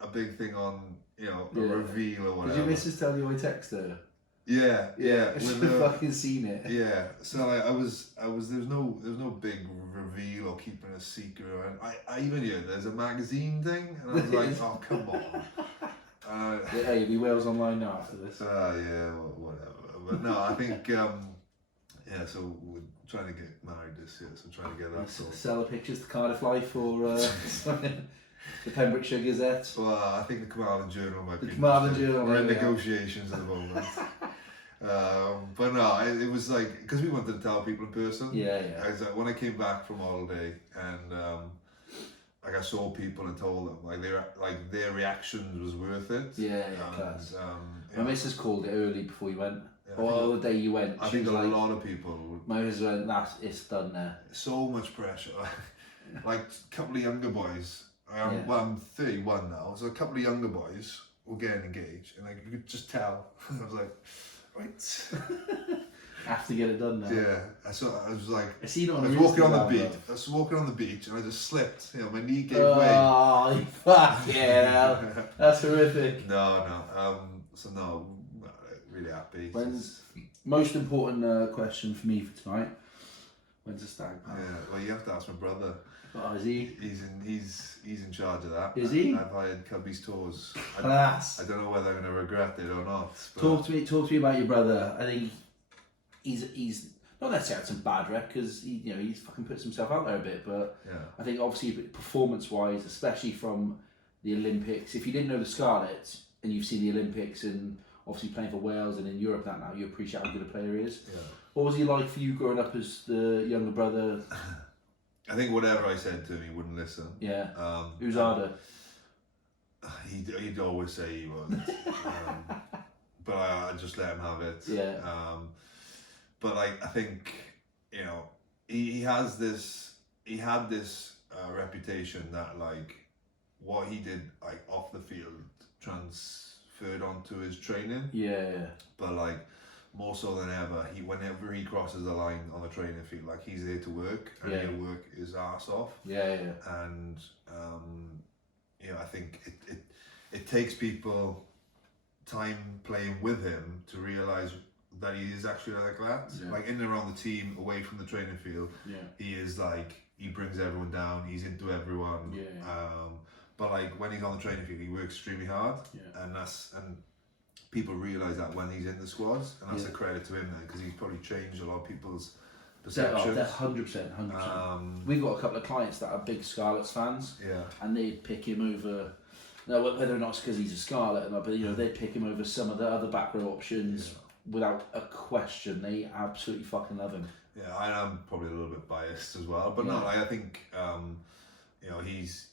a big thing on, a reveal or whatever. Did your missus tell you I texted her? Yeah. She's fucking seen it. Yeah. So like, I was. There's no big reveal or keeping a secret. I even there's a magazine thing, and I was like, oh come on. Hey, you'll be Wales Online now after this. Yeah, whatever. But no, I think so we're trying to get married this year, so trying to get that sorted. Sell the pictures to Cardiff Life or the Pembrokeshire Gazette. Well, I think the Carmarthen Journal might be. The Carmarthen Journal. We're in negotiations at the moment. But no, it was like, because we wanted to tell people in person. Yeah. When I came back from holiday and I saw people and told them their reactions was worth it. Yeah, class. My yeah. missus called it early before you went. Yeah, the day you went. I think a lot of people. My missus went, it's done now. So much pressure. Like a couple of younger boys. I'm 31 now, so a couple of younger boys were getting engaged, and you could just tell. I was like, right. Have to get it done now. Yeah, so I was like, I seen it on I was walking on the beach. I was walking on the beach, and I just slipped. My knee gave way. Oh, fuck yeah! That's horrific. No. So no, really happy. Most important question for me for tonight? When's the stag? Yeah, well, you have to ask my brother. Oh, is he? He's in charge of that. Is he? I've hired Cubby's tours. Class. I don't know whether I'm going to regret it or not. But... Talk to me about your brother. I think he's not necessarily some bad rep because he's fucking puts himself out there a bit, but yeah. I think obviously performance wise, especially from the Olympics, if you didn't know the Scarlets and you've seen the Olympics and obviously playing for Wales and in Europe now, you appreciate how good a player he is. Yeah. What was he like for you growing up as the younger brother? I think whatever I said to him, he wouldn't listen. Yeah. Who's harder? He'd always say he would. But I just let him have it. Yeah. But I think he had this reputation that what he did off the field transferred onto his training. Yeah. But more so than ever, whenever he crosses the line on the training field, he's there to work and he'll work his ass off. Yeah. And I think it takes people time playing with him to realise that he is actually like that. Yeah. In and around the team, away from the training field, he is he brings everyone down. He's into everyone. Yeah. But when he's on the training field, he works extremely hard. Yeah. And people realise that when he's in the squads, and that's a credit to him then, because he's probably changed a lot of people's perceptions. 100%. We've got a couple of clients that are big Scarlets fans, and they'd pick him over. Now, whether or not it's because he's a Scarlet or not, but they'd pick him over some of the other back row options without a question. They absolutely fucking love him. Yeah, I am probably a little bit biased as well, but no, I think he's.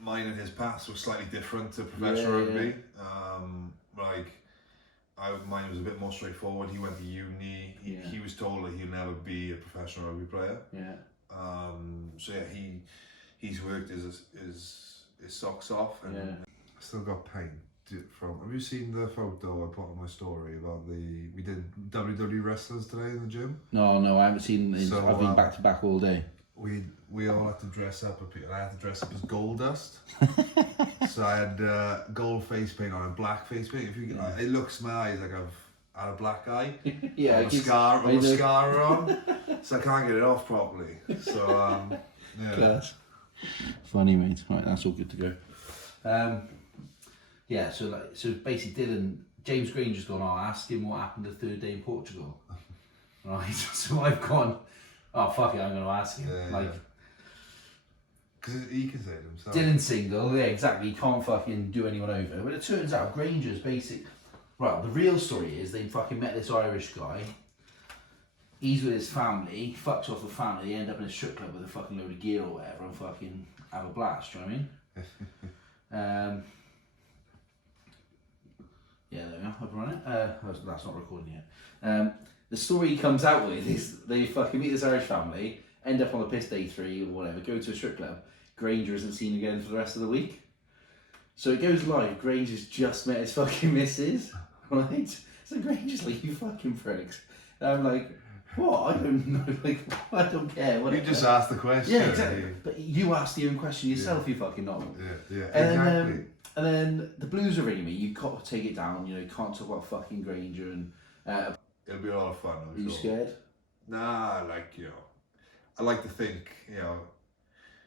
Mine and his past was slightly different to professional rugby. Mine was a bit more straightforward. He went to uni. He was told that he'll never be a professional rugby player. Yeah. He's worked his socks off, and I still got pain from. Have you seen the photo I put on my story about we did WWE wrestlers today in the gym? No, I haven't seen. I've been back to back all day. We all had to dress up I had to dress up as Gold Dust. So I had gold face paint on and black face paint. It looks my eyes like I've had a black eye. Yeah, mascara on, so I can't get it off properly. So Class. Funny, mate. Right, that's all good to go. So basically, James Green just gone. I'll ask him what happened the third day in Portugal. Right, so I've gone. Oh fuck it! I'm going to ask him. Because he can say it himself. Dylan's single, yeah, exactly. He can't fucking do anyone over. But it turns out Granger's basic. Right, the real story is they fucking met this Irish guy. He's with his family, fucks off the family, they end up in a strip club with a fucking load of gear or whatever and fucking have a blast, do you know what I mean? Yeah, there we are, I've run it. That's not recording yet. The story he comes out with is they fucking meet this Irish family, end up on the piss day 3 or whatever, go to a strip club, Granger isn't seen again for the rest of the week. So it goes live, Granger's just met his fucking missus, right? So Granger's like, you fucking pricks. And I'm like, what? I don't know, like, I don't care. Whatever. You just asked the question. Yeah, exactly. But you asked your own question yourself, you fucking know. Yeah, exactly. And then the Blues are ringing me, you've got to take it down, you know, you can't talk about fucking Granger and... It'll be a lot of fun, I'm Are you scared? Nah, like, you know, I like to think, you know...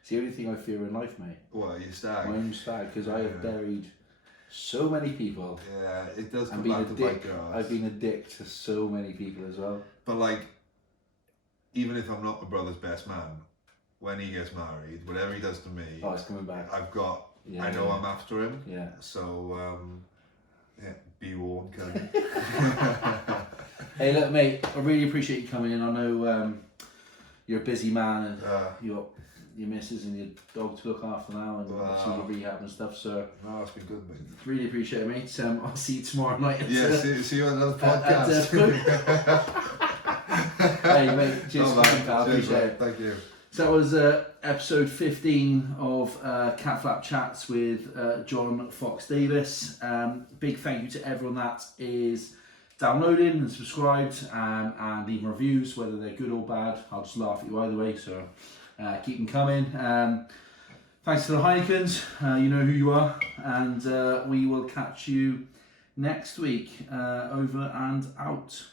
It's the only thing I fear in life, mate. What, you stag? My own stag, because I have buried so many people. Yeah, it does come I've been back a to bite dick. your ass. I've been a dick to so many people as well. But like, even if I'm not my brother's best man, when he gets married, whatever he does to me, Oh, it's coming back. I've got, Yeah, I know I'm after him. Yeah. So, yeah, be warned, Kelly. Hey, look, mate, I really appreciate you coming in. I know you're a busy man and you got your missus and your dog to look after now and obviously your rehab and stuff, so... No, it's been good, mate. Really appreciate it, mate. I'll see you tomorrow night. Yeah, see you on another podcast. Hey, mate, cheers, I appreciate it. Thank you. So that was episode 15 of Catflap Chats with John Fox Davis. Big thank you to everyone that is downloading and subscribed and leaving reviews, whether they're good or bad. I'll just laugh at you either way, so keep them coming. Thanks to the Heinekens, you know who you are, and we will catch you next week. Over and out.